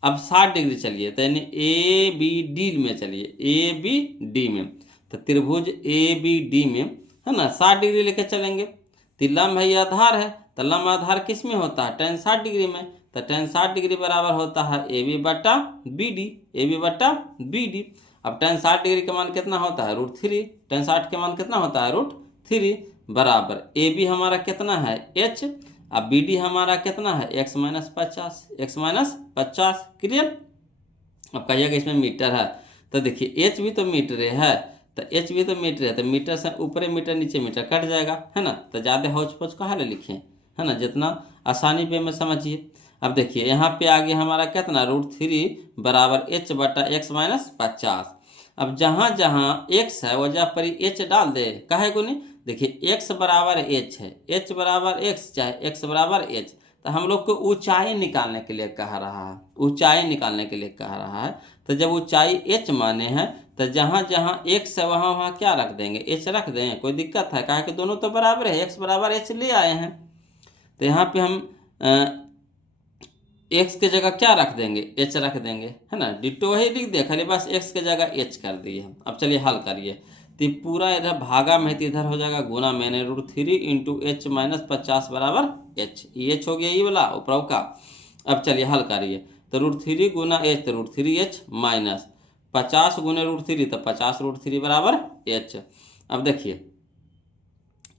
अब 60 डिग्री चलिए, तो यानी ABD में चलिए, ABD में, तो त्रिभुज ABD में है ना 60 डिग्री लेके चलेंगे, तो लंब है आधार है, तो लंब आधार किस में होता है tan 60 डिग्री में, तो tan 60 डिग्री बराबर होता है AB बटा BD, AB बटा BD। अब tan 60 डिग्री का मान कितना होता है √3, tan 60 के मान कितना होता है √3 बराबर AB हमारा कितना है h, अब BD हमारा कितना है x minus 50, x minus 50। Clear, अब कहिएगा इसमें मीटर है, तो देखिए h भी तो मीटर है, तो h भी तो मीटर है, तो मीटर से ऊपर मीटर नीचे मीटर कट जाएगा है ना, तो ज़्यादा हौच पौच कहाँ ले लिखें, है ना, जितना आसानी पे में समझिए। अब देखिए यहाँ पे आगे हमारा कितना √3 बराबर h बटा x माइनस 50। अब जहाँ जहाँ x है वजह पर h डाल दे, काहे को नहीं। देखिए x बराबर h है, h बराबर x चाहे x बराबर h, तो हम लोग को ऊंचाई निकालने के लिए कह रहा है, ऊंचाई निकालने के लिए कह रहा है। तो जब ऊंचाई h माने हैं तो जहाँ जहाँ x है वहाँ वहाँ क्या रख देंगे, h रख दें, कोई दिक्कत है, कहा कि दोनों तो बराबर है, x बराबर h ले आए हैं। तो यहाँ पे हम x के जगह क्या रख देंगे, h रख देंगे, है ना, डिट्टो वही लिख दिया, खाली बस x के जगह h कर दिए हम। अब चलिए हल करिए, तो पूरा इधर भागा में तो इधर हो जाएगा गुना मैंने √3 इंटू h माइनस 50 बराबर h, ये h हो गया ये वाला ऊपर का। अब चलिए हल करिए, तो √3 गुना h तो √3h माइनस 50 गुने √3 तो 50 √3 बराबर h। अब देखिए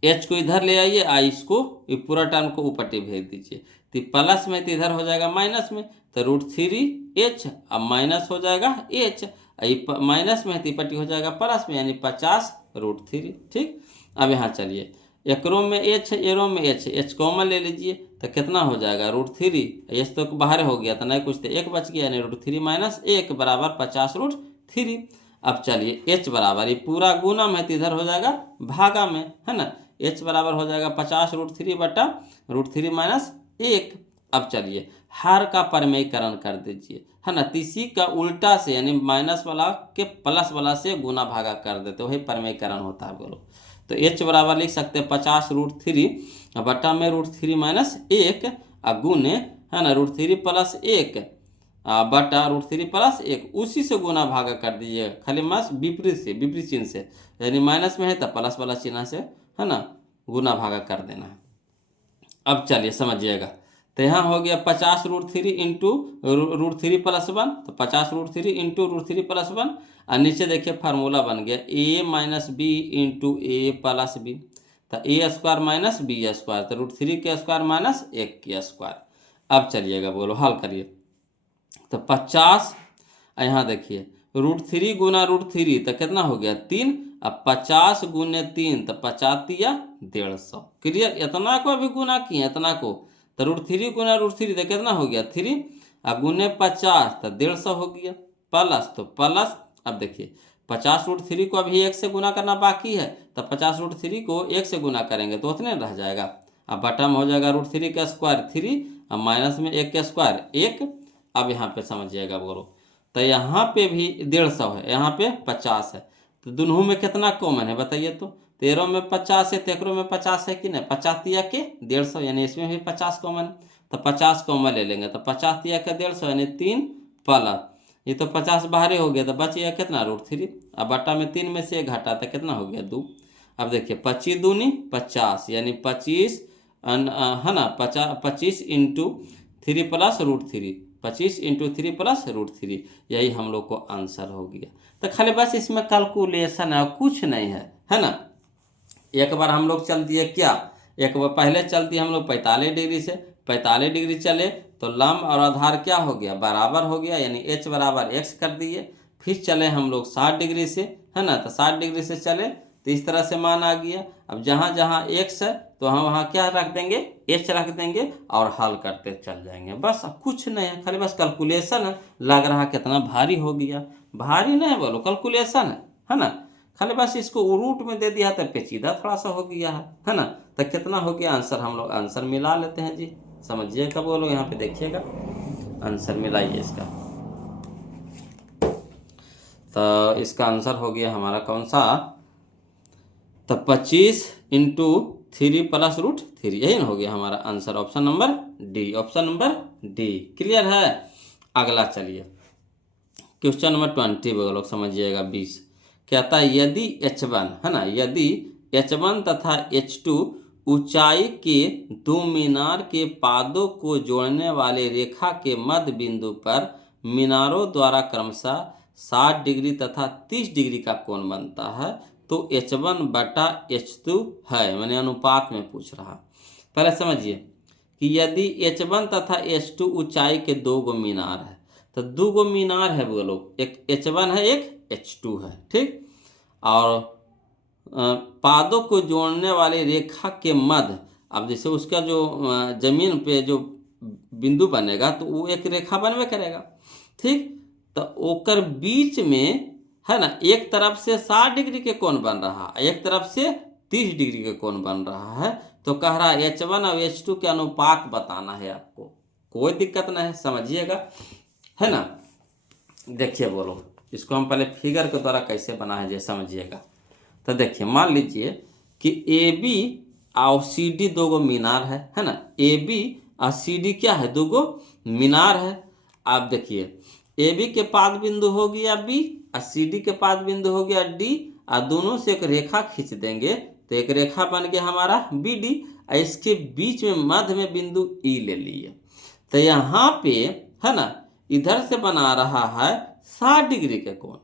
h को इधर ले आइए, इसको ये पूरा टर्म को ऊपर भेज दीजिए, तो प्लस में तो इधर हो जाएगा माइनस में, तो √3h अब माइनस हो जाएगा h, माइनस में तो पट्टी हो जाएगा प्लस में, यानी 50 √3। ठीक, अब यहाँ चलिए एकरों में h है एरों में h कॉमन ले लीजिए, तो कितना हो जाएगा √3, h तो बाहर हो गया तो नहीं कुछ, तो 1 बच गया, यानी √3 माइनस 1 बराबर 50 √3। अब चलिए h बराबर ये पूरा गुना में तो इधर हो जाएगा भागा में, है ना, h बराबर हो जाएगा 50 √3 बटा √3 माइनस 1। अब चलिए हर का परमेयकरण कर दीजिए, है ना, इसी का उल्टा से यानी माइनस वाला के प्लस वाला से गुना भागा कर देते, वही परमेयकरण होता है बोलो। तो h बराबर लिख सकते हैं 50 √3 बटा में √3 माइनस 1 गुने, है ना, √3 प्लस 1 बटा √3 प्लस 1, उसी से गुना भागा कर दीजिए, खाली मास विपरीत चिन्ह से, यानी माइनस में है तो प्लस वाला चिन्ह से, है ना, गुना भागा कर देना है। अब चलिए समझिएगा, तो यहाँ हो गया 50 √3 इंटू √3 प्लस 1, तो 50 √3 इंटू √3 प्लस 1, और नीचे देखिए फार्मूला बन गया a minus B into A plus B, तो A square minus B square, तो √3 के स्क्वायर माइनस 1 के स्क्वायर। अब चलिएगा बोलो हल करिए, तो 50, यहाँ देखिए √3 गुना √3 तो कितना हो गया 3, अब 50 गुने 3 तो 50 या 150, क्लियर। इतना को अभी गुना किए, इतना को, तो √3 गुना √3 तो कितना हो गया 3, अब गुने 50 तो 150 हो गया, प्लस तो प्लस। अब देखिए 50 √3 को अभी 1 से गुना करना बाकी है, तो 50 √3 को 1 से गुना करेंगे तो उतने रह जाएगा। अब बटा में हो जाएगा √3 का स्क्वायर 3, अब माइनस में 1 का स्क्वायर 1। अब यहाँ पे समझिएगा बोलो, तो यहाँ पे भी 150 है, यहाँ पे 50 है, तो दोनों में कितना कॉमन है बताइए, तो 13 में 50 है, तेकरों में 50 है कि नहीं, 50 या के 150, यानी इसमें भी 50 कॉमन, तो 50 कॉमन ले लेंगे, तो 50 या के 150 यानी 3 प्लस, ये तो 50 बाहर हो गया, तो बच गया कितना √3, अब बटा में 3 में से 1 घटा तो कितना हो गया 2। अब देखिए 25 दूनी 50 यानी 25, है ना, 25 इंटू 3 प्लस √3, 25 इंटू 3 प्लस √3, यही हम लोग को आंसर हो गया। तो खाली बस इसमें कैलकुलेशन है, कुछ नहीं है ना। एक बार हम लोग चल दिए क्या, एक बार पहले चल दिए हम लोग 45 डिग्री से, 45 डिग्री चले तो लंब और आधार क्या हो गया बराबर हो गया, यानी h बराबर x कर दिए। फिर चले हम लोग 60 डिग्री से, है ना, तो 60 डिग्री से चले तो इस तरह से मान आ गया। अब जहाँ जहाँ x है तो हम वहाँ क्या रख देंगे, h रख देंगे और हल करते चल जाएंगे, बस कुछ नहीं है, खाली बस कैलकुलेशन है। लग रहा कितना भारी हो गया, भारी नहीं बोलो, कैलकुलेशन है ना, खाली बस इसको रूट में दे दिया तो पेचीदा थोड़ा सा हो गया है ना। तो कितना हो गया आंसर, हम लोग आंसर मिला लेते हैं जी, समझिएगा बोलो, यहाँ पे देखिएगा आंसर मिलाइए इसका। तो इसका आंसर हो गया हमारा कौन सा, तो 25 इंटू 3 प्लस √3, यही ना हो गया हमारा answer, option number D, option number D, clear है। अगला चलिए क्वेश्चन नंबर 20 बोलो, समझिएगा 20, कहता है यदि h1, है ना, यदि h1 तथा h2 ऊंचाई के दो मीनार के पादों को जोड़ने वाले रेखा के मध्य बिंदु पर मीनारों द्वारा क्रमशः 60 डिग्री तथा 30 डिग्री का कोण बनता है, तो h1 बटा h2 है, मैंने अनुपात में पूछ रहा। पहले समझिए कि यदि h1 तथा h2 ऊंचाई के 2 गो मीनार है, तो 2 गो मीनार है बोलो, एक h1 है एक h2 है, ठीक, और पादों को जोड़ने वाली रेखा के मध्य अब जैसे उसका जो जमीन पे जो बिंदु बनेगा तो वो एक रेखा बनवे करेगा, ठीक। तो ओकर बीच में है ना, एक तरफ से 60 डिग्री के कोण बन रहा है, एक तरफ से 30 डिग्री के कोण बन रहा है। तो कह रहा है H1 और H2 के अनुपात बताना है आपको। कोई दिक्कत नहीं है, समझिएगा, है ना। देखिए बोलो, इसको हम पहले फिगर के द्वारा कैसे बना है, जैसे समझिएगा। तो देखिए, मान लीजिए कि AB और CD दो गो मीनार है ना। AB और CD क्या है, दो गो मीनार है। आप देखिए, AB के पाद बिंदु हो गया B और CD के पाद बिंदु हो गया D, और दोनों से एक रेखा खींच देंगे तो एक रेखा बन गया हमारा BD, और इसके बीच में मध्य में बिंदु E ले लिए। तो यहाँ पे है ना, इधर से बना रहा है 60 डिग्री के कोण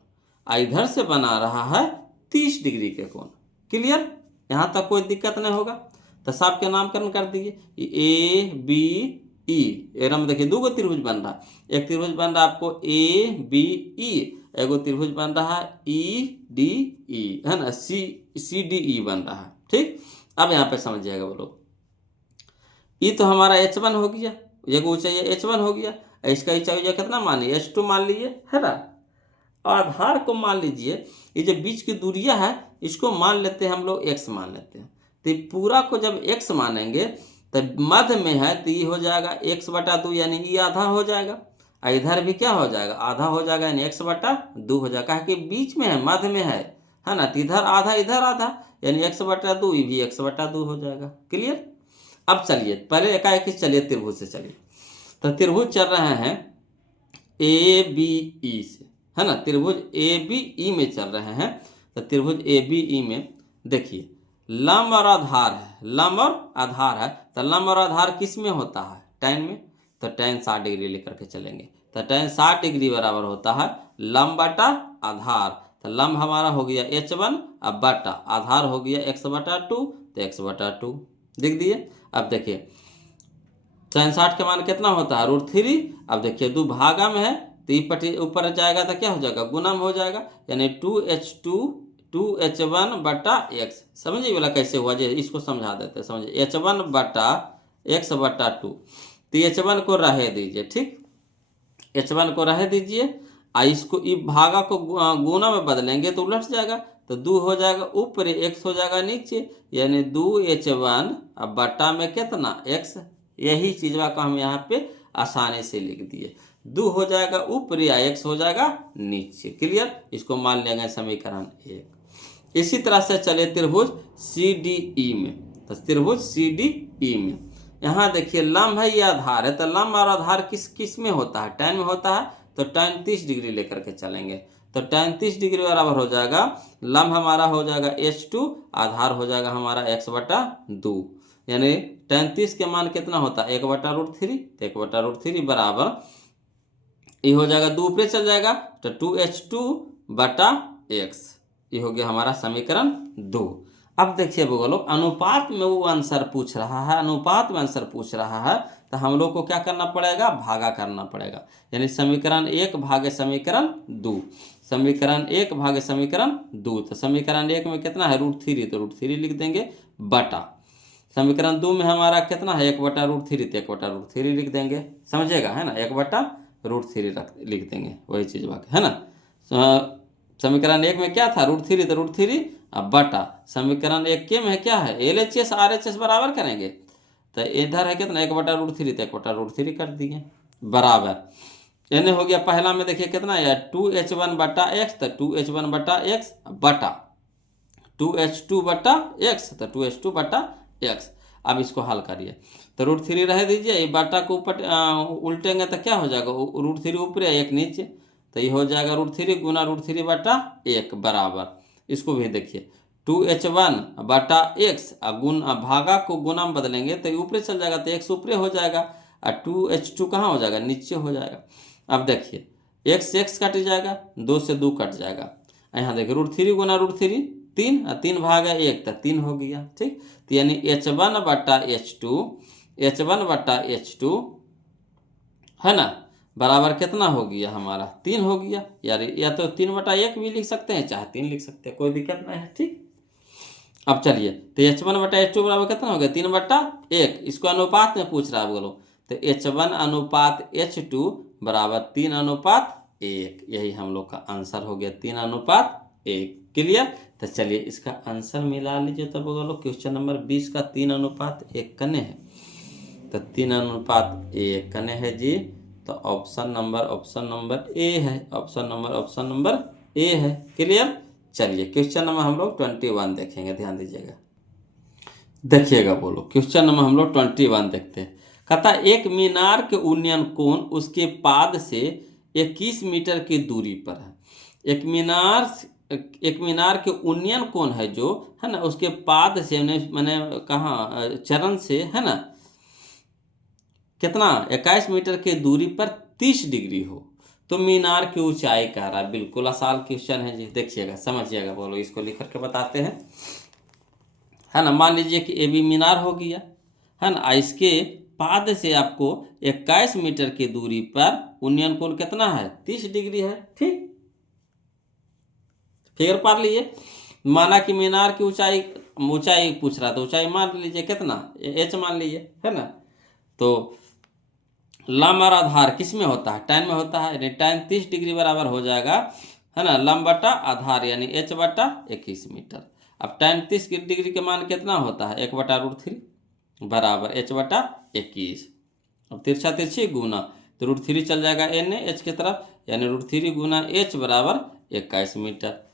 और इधर से बना रहा है 30 डिग्री के कोण। क्लियर, यहाँ तक कोई दिक्कत नहीं होगा। तो सबके नामकरण कर दीजिए, ए बी ई। एकदम देखिए, दो गो त्रिभुज बन रहा है। एक त्रिभुज बन रहा है आपको ए बी ई, एगो त्रिभुज बन रहा है ई डी ई, है ना, सी डी ई बन रहा है, ठीक। अब यहाँ पे समझिएगा बोलो, ई तो हमारा H1 हो गया, ये ऊंचाई H1 हो गया, इसका ऊंचाई कितना मान लीजिए, H2 मान लीजिए, है ना। आधार को मान लीजिए, ये जो बीच की दूरियां है इसको मान लेते हैं हम लोग x मान लेते हैं। तो पूरा को जब x मानेंगे तो मध्य में है तो ये हो जाएगा x/2, यानी ये आधा हो जाएगा, और इधर भी क्या हो जाएगा, आधा हो जाएगा, यानी x/2 हो जाएगा, कि बीच में है, मध्य में है ना। तो इधर आधा इधर आधा, यानी x/2, ये भी x/2 हो जाएगा। क्लियर। अब चलिए पहले एकाएक चलिए त्रिभुज से चलिए। तो त्रिभुज चल रहे हैं ABE से, है ना, त्रिभुज ABE में चल रहे हैं। तो त्रिभुज ABE में देखिए, लंब और आधार है, लंब और आधार है। तो लंब और आधार किस में होता है, tan में। तो tan 60 डिग्री लेकर के चलेंगे। तो tan 60 डिग्री बराबर होता है लंब बटा आधार। तो लंब हमारा हो गया H1 और बटा आधार हो गया x/2, तो x/2 लिख दिए। अब देखिए tan 60 के मान कितना होता है, √3। अब देखिए दो भागा में है तो ये पटी ऊपर जाएगा तो क्या हो जाएगा, गुना में हो जाएगा, यानी 2H1 बटा x। समझिए बोला कैसे हुआ, जो इसको समझा देते हैं, समझिए। H1 बटा x/2, तो H1 को रहे दीजिए, ठीक, H1 को रहे दीजिए। और इसको भागा को गुना में बदलेंगे तो उलट जाएगा, तो 2 हो जाएगा ऊपर, x हो जाएगा नीचे, यानी 2H1 अब बटा में कितना x। यही चीज़वा को हम यहाँ पे आसानी से लिख दिए, 2 हो जाएगा ऊपर या x हो जाएगा नीचे। क्लियर, इसको मान लेंगे समीकरण 1। इसी तरह से चले त्रिभुज CDE में। तो त्रिभुज CDE में यहाँ देखिए, लंब है ये आधार है, तो लंब और आधार किस किस में होता है, tan में होता है। तो tan 30 डिग्री लेकर के चलेंगे। तो tan 30 डिग्री बराबर हो जाएगा, लंब हमारा हो जाएगा H2, आधार हो जाएगा हमारा x/2, यानी tan 30 के मान कितना होता है, 1/√3। तो 1/√3 बराबर ये हो जाएगा, 2 ऊपर चल जाएगा, तो 2H2 बटा x। ये हो गया हमारा समीकरण 2। अब देखिए बोलो, अनुपात में वो आंसर पूछ रहा है, अनुपात में आंसर पूछ रहा है, तो हम लोग को क्या करना पड़ेगा, भागा करना पड़ेगा, यानी समीकरण 1 भागे समीकरण 2, समीकरण 1 भागे समीकरण 2। तो समीकरण 1 में कितना है, √3, तो √3 लिख देंगे, बटा समीकरण 2 में हमारा कितना है, 1/√3, तो 1/√3 लिख देंगे, समझिएगा, है ना, 1/√3 लिख देंगे, वही चीज़ बाकी है ना। समीकरण 1 में क्या था, √3, तो √3 अब बटा समीकरण 1 के में क्या है, LHS RHS बराबर करेंगे। तो इधर है कितना, 1/√3, तो 1/√3 कर दिए, बराबर यानी हो गया। पहला में देखिए कितना है, 2H1 बटा x, तो 2H1 बटा x बटा 2H2 बटा x, तो 2H2 बटा x। अब इसको हल करिए, तो √3 रह दीजिए, ये बाटा को ऊपर उल्टेंगे तो क्या हो जाएगा, √3 ऊपर 1 नीचे, तो ये हो जाएगा √3 गुना √3 बटा 1 बराबर। इसको भी देखिए, 2H1 बटा x, गुण भागा को गुना में बदलेंगे तो ऊपर चल जाएगा, तो x ऊपर हो जाएगा, और 2H2 कहाँ हो जाएगा, नीचे हो जाएगा। अब देखिए x कट जाएगा, 2 से 2 कट जाएगा, यहाँ देखिए √3 गुना √3 3, और 3 भागा 1, तो 3 हो गया, ठीक। तो यानी H1 बटा H2 है ना, बराबर कितना हो गया हमारा, 3 हो गया यार, या तो 3/1 भी लिख सकते हैं, चाहे 3 लिख सकते हैं, कोई दिक्कत नहीं है, ठीक। अब चलिए, तो H1/H2 बराबर कितना हो गया, 3/1। इसको अनुपात में पूछ रहा है बोलो, तो H1/H2 बराबर 3/1। यही हम लोग का आंसर हो गया, 3/1। क्लियर। तो चलिए इसका आंसर मिला लीजिए। तो बोलो क्वेश्चन नंबर 20 का 3/1 कने है, तो 3/1 कने है जी। तो ऑप्शन नंबर ए है, ऑप्शन नंबर ए है। क्लियर। चलिए क्वेश्चन नंबर हम लोग 21 देखेंगे, ध्यान दीजिएगा, देखिएगा बोलो। क्वेश्चन नंबर हम लोग 21 देखते हैं। कहता एक मीनार के उन्नयन कोण उसके पाद से 21 मीटर की दूरी पर है। एक मीनार के उन्नयन कोण है जो है ना, उसके पाद से मैंने कहा चरण से है ना, कितना 21 मीटर की दूरी पर 30 डिग्री हो तो मीनार की ऊंचाई कह रहा है। बिल्कुल आसान क्वेश्चन है जी, देखिएगा समझिएगा बोलो। इसको लिख करके बताते हैं, है ना। मान लीजिए कि ए बी मीनार हो गया, है ना। इसके पाद से आपको 21 मीटर की दूरी पर उन्नयन कोण कितना है, 30 डिग्री है। ठीक, फिगर पार लीजिए। माना कि मीनार की ऊंचाई पूछ रहा था, ऊंचाई मान लीजिए कितना, h मान लीजिए, है ना। तो लंब और आधार किस में होता है, tan में होता है, यानी tan 30 डिग्री बराबर हो जाएगा, है ना, लंब बटा आधार यानी h/21 मीटर। अब tan 30 डिग्री के मान कितना होता है, 1/√3 बराबर h/21। अब तिरछा तिरछी गुना, तो √3 चल जाएगा n h की तरफ, यानी √3 गुना h बराबर 21 मीटर।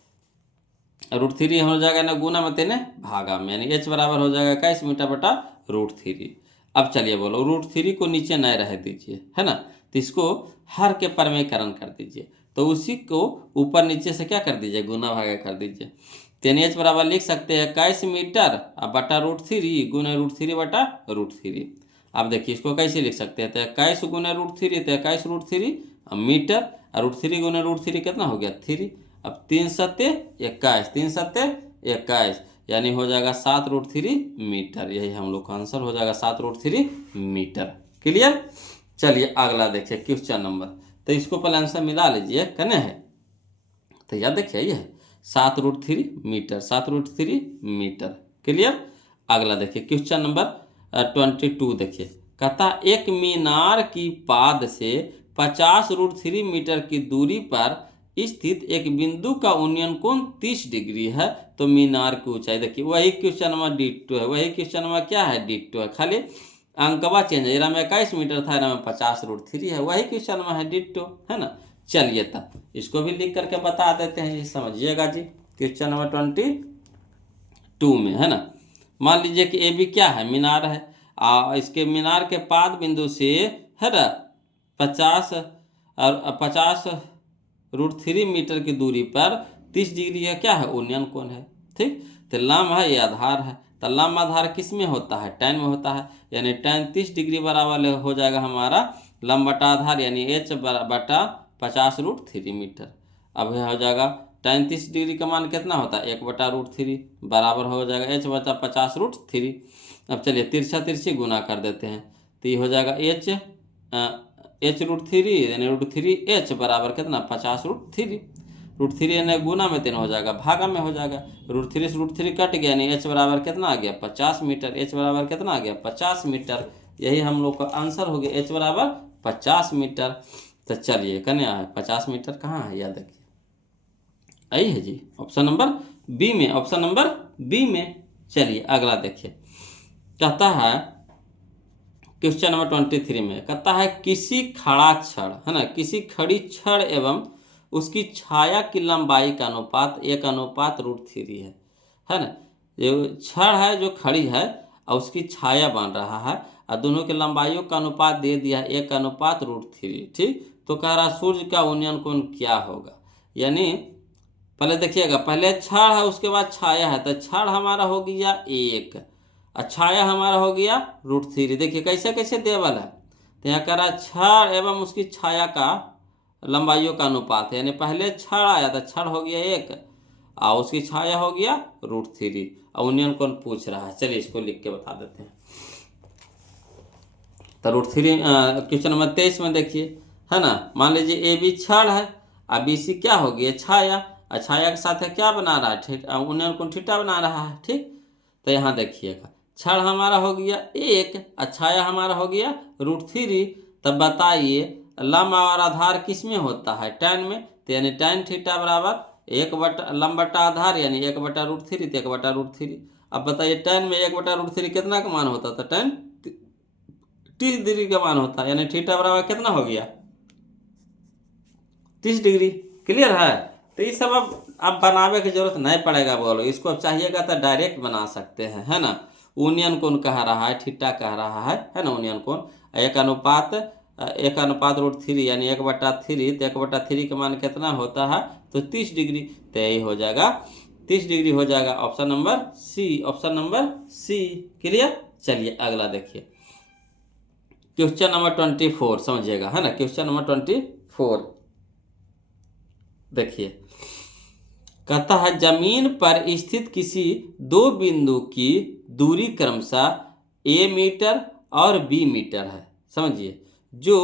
√3 हो जाएगा ना गुना में तेने भागा में, यानी h बराबर हो जाएगा 21 मीटर बटा √3। अब चलिए बोलो, √3 को नीचे न रह दीजिए, है ना, तो इसको हर के परमेकरण कर दीजिए। तो उसी को ऊपर नीचे से क्या कर दीजिए, गुना भागा कर दीजिए। तेन h बराबर लिख सकते हैं 21 मीटर अब बटा √3 गुना √3 बटा √3। अब देखिए इसको कैसे लिख सकते हैं, तो 21 गुना √3 तो 21 √3 मीटर, और √3 गुना √3 कितना हो गया 3। अब 3 सत्ते 21, 3 सत्ते 21, यानी हो जाएगा 7√3 मीटर। यही हम लोग का आंसर हो जाएगा 7√3 मीटर। क्लियर। चलिए अगला देखिए क्वेश्चन नंबर, तो इसको पहले आंसर मिला लीजिए, कने है, तो याद देखिए ये है 7√3 मीटर, 7√3 मीटर। क्लियर। अगला देखिए क्वेश्चन नंबर 22 देखिए। कहता एक मीनार की पाद से 50√3 मीटर की दूरी पर स्थित एक बिंदु का उन्नयन कोण 30 डिग्री है तो मीनार की ऊंचाई। देखिए वही क्वेश्चन नंबर डिट्टो है, वही क्वेश्चन नंबर क्या है, डिट्टो है, खाली अंकवा चेंज है। इरा में 21 मीटर था, इरा में 50√3 है, वही क्वेश्चन नंबर है, डिट्टो, है ना। चलिए तब इसको भी लिख करके बता देते हैं, ये समझिएगा जी। क्वेश्चन नंबर 22 में, है ना, मान लीजिए कि ए बी क्या है, मीनार है। इसके मीनार के पाद बिंदु से, है ना, 50√3 मीटर की दूरी पर 30 डिग्री का क्या है, उन्नयन कोण है। ठीक, तो लंब है ये आधार है, तो लंब आधार किस में होता है, tan में होता है, यानी tan 30 डिग्री बराबर हो जाएगा हमारा लंब बटा आधार यानी h बटा 50√3 मीटर। अब यह हो जाएगा tan 30 डिग्री का मान कितना होता है, 1/√3 बराबर हो जाएगा h बटा 50√3। अब चलिए तिरछा तिरछी गुना कर देते हैं, तो ये हो जाएगा h√3 यानी √3h बराबर कितना 50√3। √3 यानी गुना में 3 हो जाएगा, भागा में हो जाएगा, √3 से √3 कट गया, यानी h बराबर कितना आ गया 50 मीटर। h बराबर कितना आ गया 50 मीटर। यही हम लोग का आंसर हो गया, h बराबर 50 मीटर। तो चलिए कन्या है 50 मीटर कहाँ है, याद रखिए आई है जी, ऑप्शन नंबर बी में, ऑप्शन नंबर बी में। चलिए अगला देखिए, कहता है क्वेश्चन नंबर 23 में, कहता है किसी खड़ा छड़, है ना, किसी खड़ी छड़ एवं उसकी छाया की लंबाई का अनुपात 1/√3 है ना। जो छड़ है जो खड़ी है और उसकी छाया बन रहा है और दोनों की लंबाइयों का अनुपात दे दिया 1/√3। ठीक, तो कह रहा सूर्य का उन्नयन कोण क्या होगा, यानी पहले देखिएगा, पहले छड़ है उसके बाद छाया है, तो छड़ हमारा हो गया 1 और छाया हमारा हो गया √3। देखिए कैसे कैसे देवल है, तो यहाँ कह रहा छड़ एवं उसकी छाया का लंबाइयों का अनुपात है, यानी पहले छड़ आया था, छड़ हो गया 1 और उसकी छाया हो गया √3 और उन्नयन कोण पूछ रहा है। चलिए इसको लिख के बता देते हैं। तो √3 क्वेश्चन नंबर 23 में देखिए, है ना, मान लीजिए ए बी छड़ है और बी सी क्या हो गया छाया, और छाया के साथ है क्या बना रहा है, उन्नयन कोण थीटा बना रहा है। ठीक, तो यहाँ देखिएगा क्षण हमारा हो गया 1, छाया हमारा हो गया √3। तब बताइए लंब और आधार किस में होता है? tan में। तो यानी tan थीटा बराबर 1 बटा लंब बटा आधार यानी 1 बटा √3, तो 1 बटा √3। अब बताइए tan में 1 बटा √3 कितना का मान होता था? tan 30 डिग्री का मान होता है, यानी थीटा बराबर कितना हो गया? 30 डिग्री। क्लियर है? तो ये सब अब बनावे की जरूरत नहीं पड़ेगा। बोलो इसको अब चाहिएगा तो डायरेक्ट बना सकते हैं, है ना। यूनियन कोण कह रहा है, थीटा कह रहा है ना। यूनियन कोण 1 अनुपात √3 यानी 1/3। तो 1/3 का मान कितना होता है? तो 30 डिग्री। तो यही हो जाएगा 30 डिग्री हो जाएगा option number C. Option number C. Clear. चलिए अगला देखिए क्वेश्चन नंबर 24 समझिएगा, है ना। क्वेश्चन नंबर 24 देखिए, कहता है जमीन पर स्थित किसी दो बिंदु की दूरी क्रमशः a मीटर और b मीटर है, समझिए, जो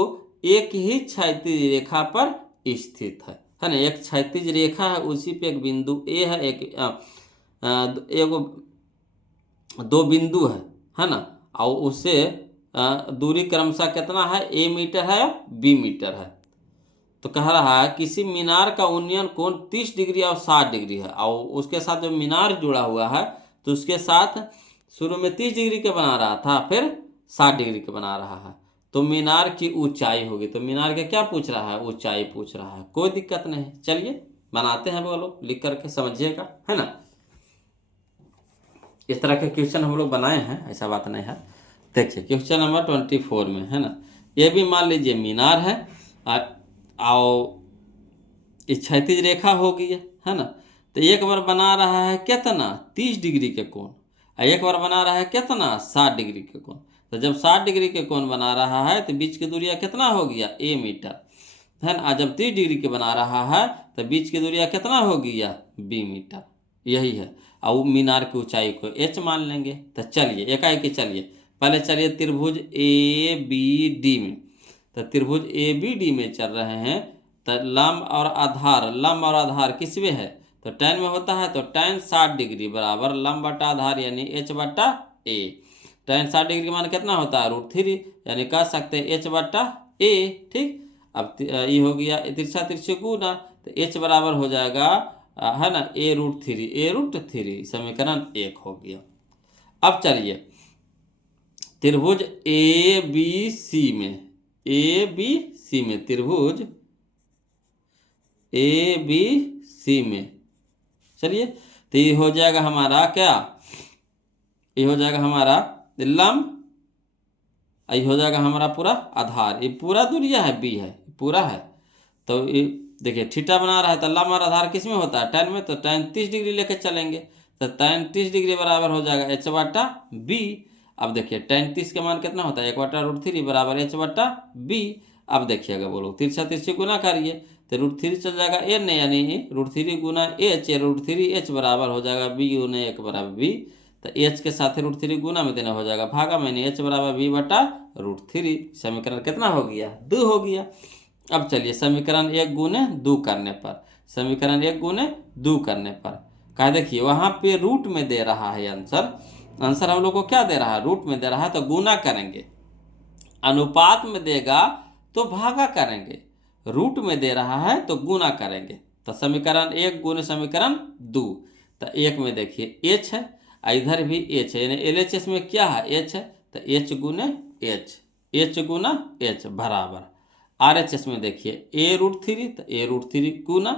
एक ही क्षैतिज रेखा पर स्थित है ना। एक क्षैतिज रेखा है, उसी पे एक बिंदु a है, एक दो बिंदु है ना। और उससे दूरी क्रमशः कितना है? a मीटर है और b मीटर है। तो कह रहा है किसी मीनार का उन्नयन कोण 30 डिग्री और 60 डिग्री है, और उसके साथ जो मीनार जुड़ा हुआ है तो उसके साथ शुरू में 30 डिग्री के बना रहा था, फिर 60 डिग्री के बना रहा है। तो मीनार की ऊंचाई होगी। तो मीनार के क्या पूछ रहा है? ऊंचाई पूछ रहा है। कोई दिक्कत नहीं, चलिए बनाते हैं। बोलो लिख करके समझिएगा, है ना। इस तरह के क्वेश्चन हम लोग बनाए हैं, ऐसा बात नहीं है। देखिए क्वेश्चन नंबर 24 में, है ना, ये भी मान लीजिए मीनार है और इस क्षैतिज रेखा हो गई है ना। तो एक बार बना रहा है कितना? 30 डिग्री के कोण, और एक बार बना रहा है कितना? 60 डिग्री के कोण। तो जब 60 डिग्री के कोण बना रहा है तो बीच की दूरिया कितना हो गया? a मीटर, है ना। जब 30 डिग्री के बना रहा है तो बीच की दूरिया कितना हो गया? b metre. यही है। और मीनार की ऊंचाई को h मान लेंगे। तो चलिए एकाएक चलिए पहले चलिए त्रिभुज ABD में। तो त्रिभुज ABD में चल रहे हैं। तो लंब और आधार किस में है? तो tan में होता है। तो tan 60 डिग्री बराबर लंब बटा आधार यानी h बटा a। tan 60 डिग्री का मान कितना होता है? √3, यानी कह सकते हैं h बटा a। ठीक। अब ये हो गया तिरछा तिरछे गुना, तो h बराबर हो जाएगा, है ना, a√3 समीकरण 1 हो गया। अब चलिए त्रिभुज ABC में त्रिभुज ABC में, चलिए, तो ये हो जाएगा हमारा क्या? ये हो जाएगा हमारा लंब, ये हो जाएगा हमारा पूरा आधार। ये पूरा दूरिया है b है, पूरा है। तो ये देखिए थीटा बना रहा है तो लंब और आधार किस में होता है? tan में। तो tan 30 डिग्री लेके चलेंगे। तो tan 30 डिग्री बराबर हो जाएगा h बटा b। अब देखिए tan 30 का मान कितना होता है? 1 बटा √3 बराबर h बटा b। अब देखिएगा बोलो तिरछा तिरछे गुना करिए तो √3 चल जाएगा n, यानी √3 गुना h, √3h बराबर हो जाएगा b गुना 1 बराबर b। तो h के साथ √3 गुना में देना हो जाएगा भागा में, h बराबर b बटा √3। समीकरण कितना हो गया? 2 हो गया। अब चलिए समीकरण 1 गुने 2 करने पर, समीकरण 1 गुने 2 करने पर कहा, देखिए वहाँ पे रूट में दे रहा है आंसर हम लोग को क्या दे रहा है? रूट में दे रहा है। तो गुना करेंगे, अनुपात में देगा तो भागा करेंगे, रूट में दे रहा है तो गुना करेंगे। तो समीकरण 1 गुने समीकरण 2। तो 1 में देखिए h है, इधर भी h है, यानी LHS में क्या है? h है। तो h गुने h गुना h बराबर RHS में देखिए a√3, तो a√3 गुना,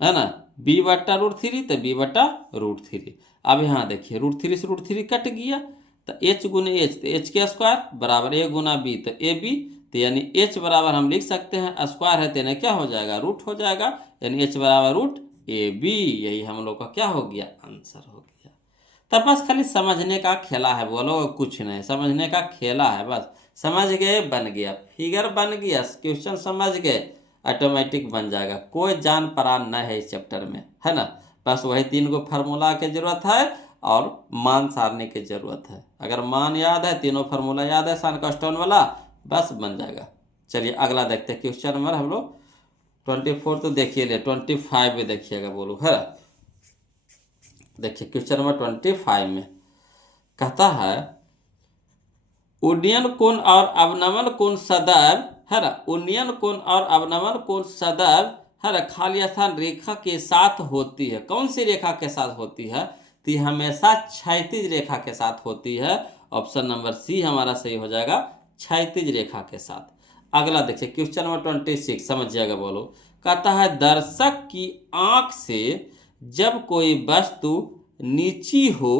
है ना, b बटा √3, तो b बटा √3। अब यहाँ देखिए √3 से √3 कट गया, तो h गुने h, तो h के स्क्वायर बराबर a गुना b, तो ab। तो यानी h बराबर हम लिख सकते हैं, स्क्वायर है तो यानी क्या हो जाएगा? रूट हो जाएगा, यानी h बराबर √ab। यही हम लोग का क्या हो गया? आंसर हो गया। तब बस खाली समझने का खेला है, बोलो कुछ नहीं, समझने का खेला है बस। समझ गए, बन गया, फिगर बन गया, क्वेश्चन समझ गए, ऑटोमेटिक बन जाएगा। कोई जान परान न है इस चैप्टर में, है ना। बस वही 3 गो फार्मूला की जरूरत है और मान सारने की जरूरत है। अगर मान याद है, तीनों फार्मूला याद है सान का स्टोन वाला, बस बन जाएगा। चलिए अगला देखते हैं क्वेश्चन नंबर हम लोग 24 तो देखिए ले, 25 में देखिएगा बोलो, है। देखिए क्वेश्चन नंबर 25 में कहता है उन्नयन कोण और अवनमन कोण सदैव है ना, उन्नयन कोण और अवनमन कोण सदैव है ना खाली स्थान रेखा के साथ होती है। कौन सी रेखा के साथ होती है? तो ये हमेशा क्षैतिज रेखा के साथ होती है। ऑप्शन नंबर सी हमारा सही हो जाएगा, क्षैतिज रेखा के साथ। अगला देखिए क्वेश्चन नंबर 26, समझिएगा बोलो। कहता है दर्शक की आंख से जब कोई वस्तु नीची हो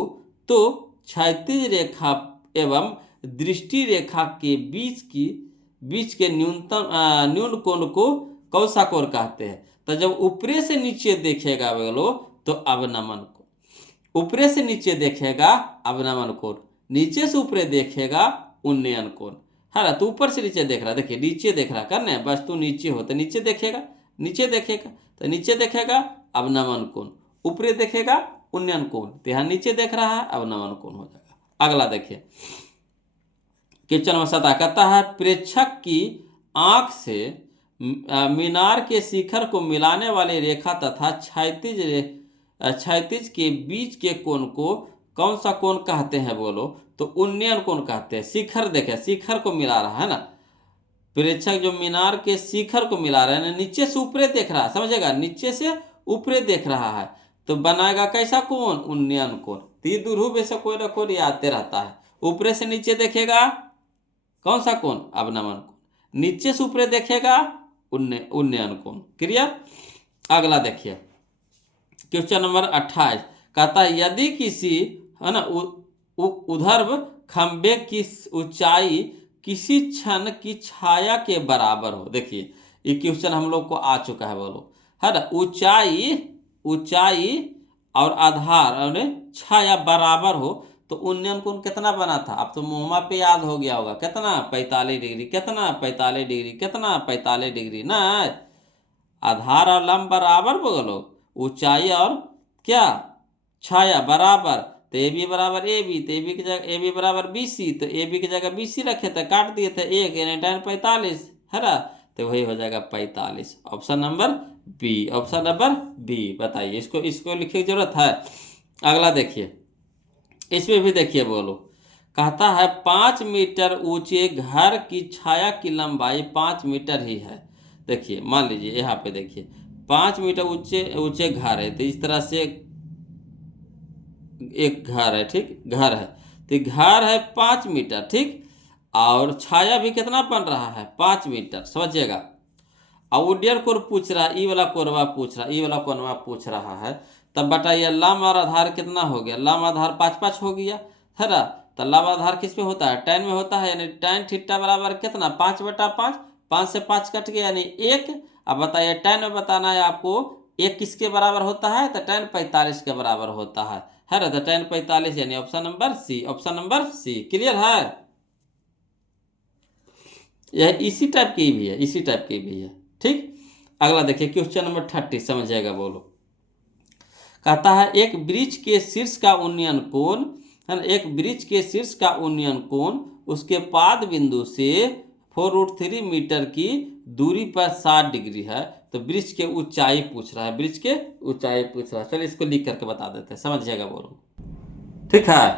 तो क्षैतिज रेखा एवं दृष्टि रेखा के बीच के न्यून कोण को कौन सा कोण कहते हैं? तो जब ऊपरे से नीचे देखेगा बोलो तो अवनमन कोण, ऊपरे से नीचे देखेगा अवनमन कोण, नीचे से ऊपरे देखेगा उन्नयन कोण है ना। तो ऊपर से नीचे देख रहा, देखिए नीचे देख रहा करना है, वस्तु नीचे हो तो नीचे देखेगा, नीचे देखेगा तो नीचे देखेगा अवनमन कोण, ऊपरे देखेगा उन्नयन कोण, तो यहाँ नीचे देख रहा है अवनमन कोण हो जाएगा। अगला देखिए क्वेश्चन नंबर 7 कहता है प्रेक्षक की आंख से मीनार के शिखर को मिलाने वाली रेखा तथा क्षैतिज के बीच के कोण को कौन सा कोण कहते हैं बोलो? तो उन्नयन कोण कहते हैं। शिखर देखे, शिखर को मिला रहा है ना, प्रेक्षक जो मीनार के शिखर को मिला रहा है, नीचे से ऊपरे देख रहा है, समझेगा, नीचे से ऊपरे देख रहा है तो बनाएगा कैसा कोण? उन्नयन कोण। तीर दुर्भुज ऐसा कोई ना कोई आते रहता है। ऊपरे से नीचे देखेगा कौन सा कोण? अवनमन कोण। नीचे से ऊपरे देखेगा उन्नयन कोण। क्लियर? अगला देखिए क्वेश्चन नंबर 28 कहता है यदि किसी है ना ऊर्ध्व खंभे की ऊंचाई किसी क्षण की छाया के बराबर हो। देखिए ये क्वेश्चन हम लोग को आ चुका है बोलो, है ना। ऊंचाई और आधार और छाया बराबर हो तो उन्नयन कोण कितना बना था? अब तो मोहमा पे याद हो गया होगा, कितना? 45 डिग्री। कितना? 45 डिग्री। कितना? 45 डिग्री ना। आधार और लंब बराबर बोलो, ऊंचाई और क्या छाया बराबर, तो ए बी बराबर ए बी, तो ए बी की जगह ए बी बराबर बी सी, तो ए बी की जगह बी सी रखे थे, काट दिए थे एक, यानी tan 45 है ना, तो वही हो जाएगा 45। Option number B, option number B. बताइए इसको लिखने की जरूरत है? अगला देखिए इसमें भी देखिए बोलो, कहता है 5 मीटर ऊंचे घर की छाया की लंबाई 5 मीटर ही है। देखिए मान लीजिए यहाँ पे देखिए 5 मीटर ऊंचे घर है, तो इस तरह से एक घर है, ठीक, घर है, तो घर है 5 मीटर, ठीक, और छाया भी कितना बन रहा है? 5 मीटर, समझिएगा। और उड्डयन कोण पूछ रहा है, ई वाला कोणवा पूछ रहा है, ई वाला कोणवा पूछ रहा है, तब बताइए लंब और आधार कितना हो गया? लंब आधार 5-5 हो गया है ना। तो लंब आधार किस में होता है? tan में होता है, यानी tan थीटा बराबर कितना? 5/5, 5 से 5 कट गया यानी 1। अब बताइए tan में बताना है आपको, 1 किसके बराबर होता है? तो tan 45 के बराबर होता है ना। तो tan 45 यानी option number C, option number C. Clear है? यह इसी टाइप की भी है, इसी टाइप की भी है, ठीक। अगला देखिए क्वेश्चन नंबर 30, समझिएगा बोलो। कहता है एक वृक्ष के शीर्ष का उन्नयन कोण है ना, एक वृक्ष के शीर्ष का उन्नयन कोण उसके पाद बिंदु से 4√3 मीटर की दूरी पर 60 डिग्री है। तो वृक्ष के ऊंचाई पूछ रहा है, वृक्ष के ऊंचाई पूछ रहा है। चलिए इसको लिख करके बता देते हैं, समझिएगा बोलो, ठीक है।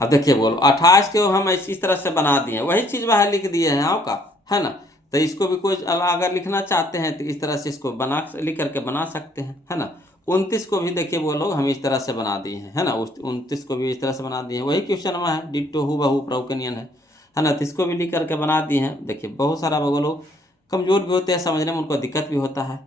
अब देखिए बोलो 28 को हम इस तरह से बना दिए, वही चीज बाहर लिख दिए हैं आपका, है ना। तो इसको भी कोई अगर लिखना चाहते हैं तो इस तरह से इसको लिख करके बना सकते हैं, है ना। 29 को भी देखिए वो लोग हम इस तरह से बना दिए हैं, है ना। 29 को भी इस तरह से बना दिए हैं, वही क्वेश्चन में है, डिट्टो हूबहू प्रॉकेनियन है ना। तो इसको भी लिख करके बना दिए हैं। देखिए बहुत सारा वो लोग कमजोर भी होते हैं समझने में, उनको दिक्कत भी होता है।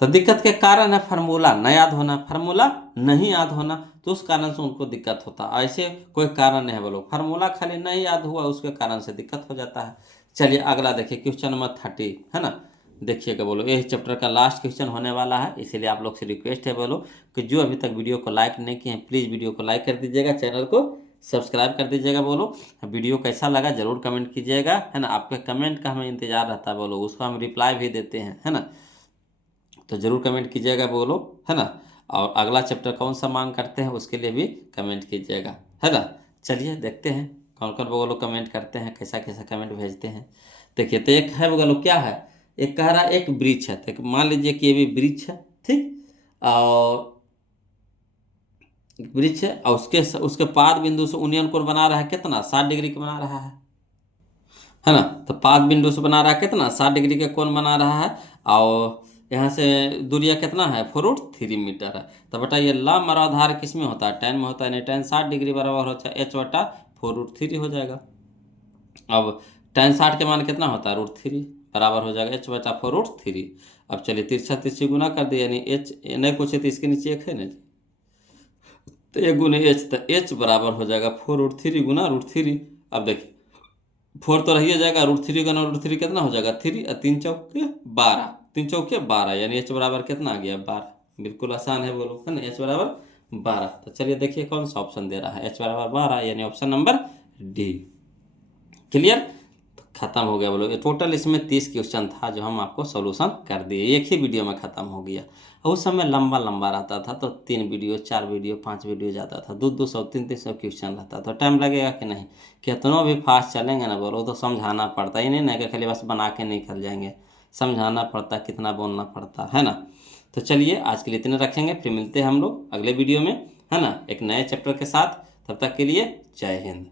तो दिक्कत के कारण है फार्मूला न याद होना, फार्मूला नहीं याद होना, तो उस कारण से उनको दिक्कत होता है। ऐसे कोई कारण नहीं है बोलो, फार्मूला खाली नहीं याद हुआ उसके कारण से दिक्कत हो जाता है। चलिए अगला देखिए क्वेश्चन नंबर 30, है ना। देखिएगा बोलो यही चैप्टर का लास्ट क्वेश्चन होने वाला है, इसीलिए आप लोग से रिक्वेस्ट है बोलो कि जो अभी तक वीडियो को लाइक नहीं किए हैं प्लीज़ वीडियो को लाइक कर दीजिएगा, चैनल को सब्सक्राइब कर दीजिएगा। बोलो वीडियो कैसा लगा जरूर कमेंट कीजिएगा, है ना। आपके कमेंट का हमें इंतजार रहता है बोलो, उसको हम रिप्लाई भी देते हैं, है ना। तो ज़रूर कमेंट कीजिएगा बोलो, है ना। और अगला चैप्टर कौन सा मांग करते हैं उसके लिए भी कमेंट कीजिएगा, है ना। चलिए देखते हैं कौन कौन बोलो कमेंट करते हैं, कैसा कैसा कमेंट भेजते हैं। देखिए तो एक है बोलो क्या है, एक कह रहा है एक ब्रिज है, तो मान लीजिए कि ये भी ब्रिज है, ठीक। और एक वृक्ष है और उसके पाद बिंदु से उन्नयन कोण बना रहा है कितना, 60 डिग्री का बना रहा है ना। तो पाद बिंदु से बना रहा है कितना, 60 डिग्री का कोण बना रहा है। और यहाँ से दूरिया कितना है, 4√3 मीटर है। तो बताइए लंब और आधार किस में होता है, tan में होता है, नहीं tan 60 डिग्री बराबर होता है h/4√3 हो जाएगा। अब tan 60 के मान कितना होता है, √3 बराबर हो जाएगा h/4√3। अब चलिए तिरछा तिरछी गुना कर दिया, यानी h नहीं पूछे तो इसके नीचे एक है ना, तो 1 गुने h, तो h बराबर हो जाएगा 4√3 गुना √3। अब देखिए 4 तो रही जाएगा, √3 गुना √3 कितना हो जाएगा 3, और 3 चौके 12, 3 चौके 12, यानी h बराबर कितना आ गया 12। बिल्कुल आसान है बोलो, है ना, h बराबर 12। तो चलिए देखिए कौन सा ऑप्शन दे रहा है, h बराबर 12, यानी ऑप्शन नंबर डी। क्लियर, तो खत्म हो गया बोलो। ये टोटल इसमें 30 क्वेश्चन था जो हम आपको सोल्यूशन कर दिए, एक ही वीडियो में खत्म हो गया। और उस समय लंबा लंबा रहता था, तो 3 वीडियो 4 वीडियो 5 वीडियो जाता था, 200 300 क्वेश्चन रहता था, तो टाइम लगेगा कि नहीं। कितनों भी फास्ट चलेंगे ना बोलो, तो समझाना पड़ता ही नहीं ना कि खाली बस बना के निकल जाएंगे, समझाना पड़ता, कितना बोलना पड़ता है ना। तो चलिए आज के लिए इतने रखेंगे, फिर मिलते हैं हम लोग अगले वीडियो में, है ना, एक नए चैप्टर के साथ। तब तक के लिए जय हिंद।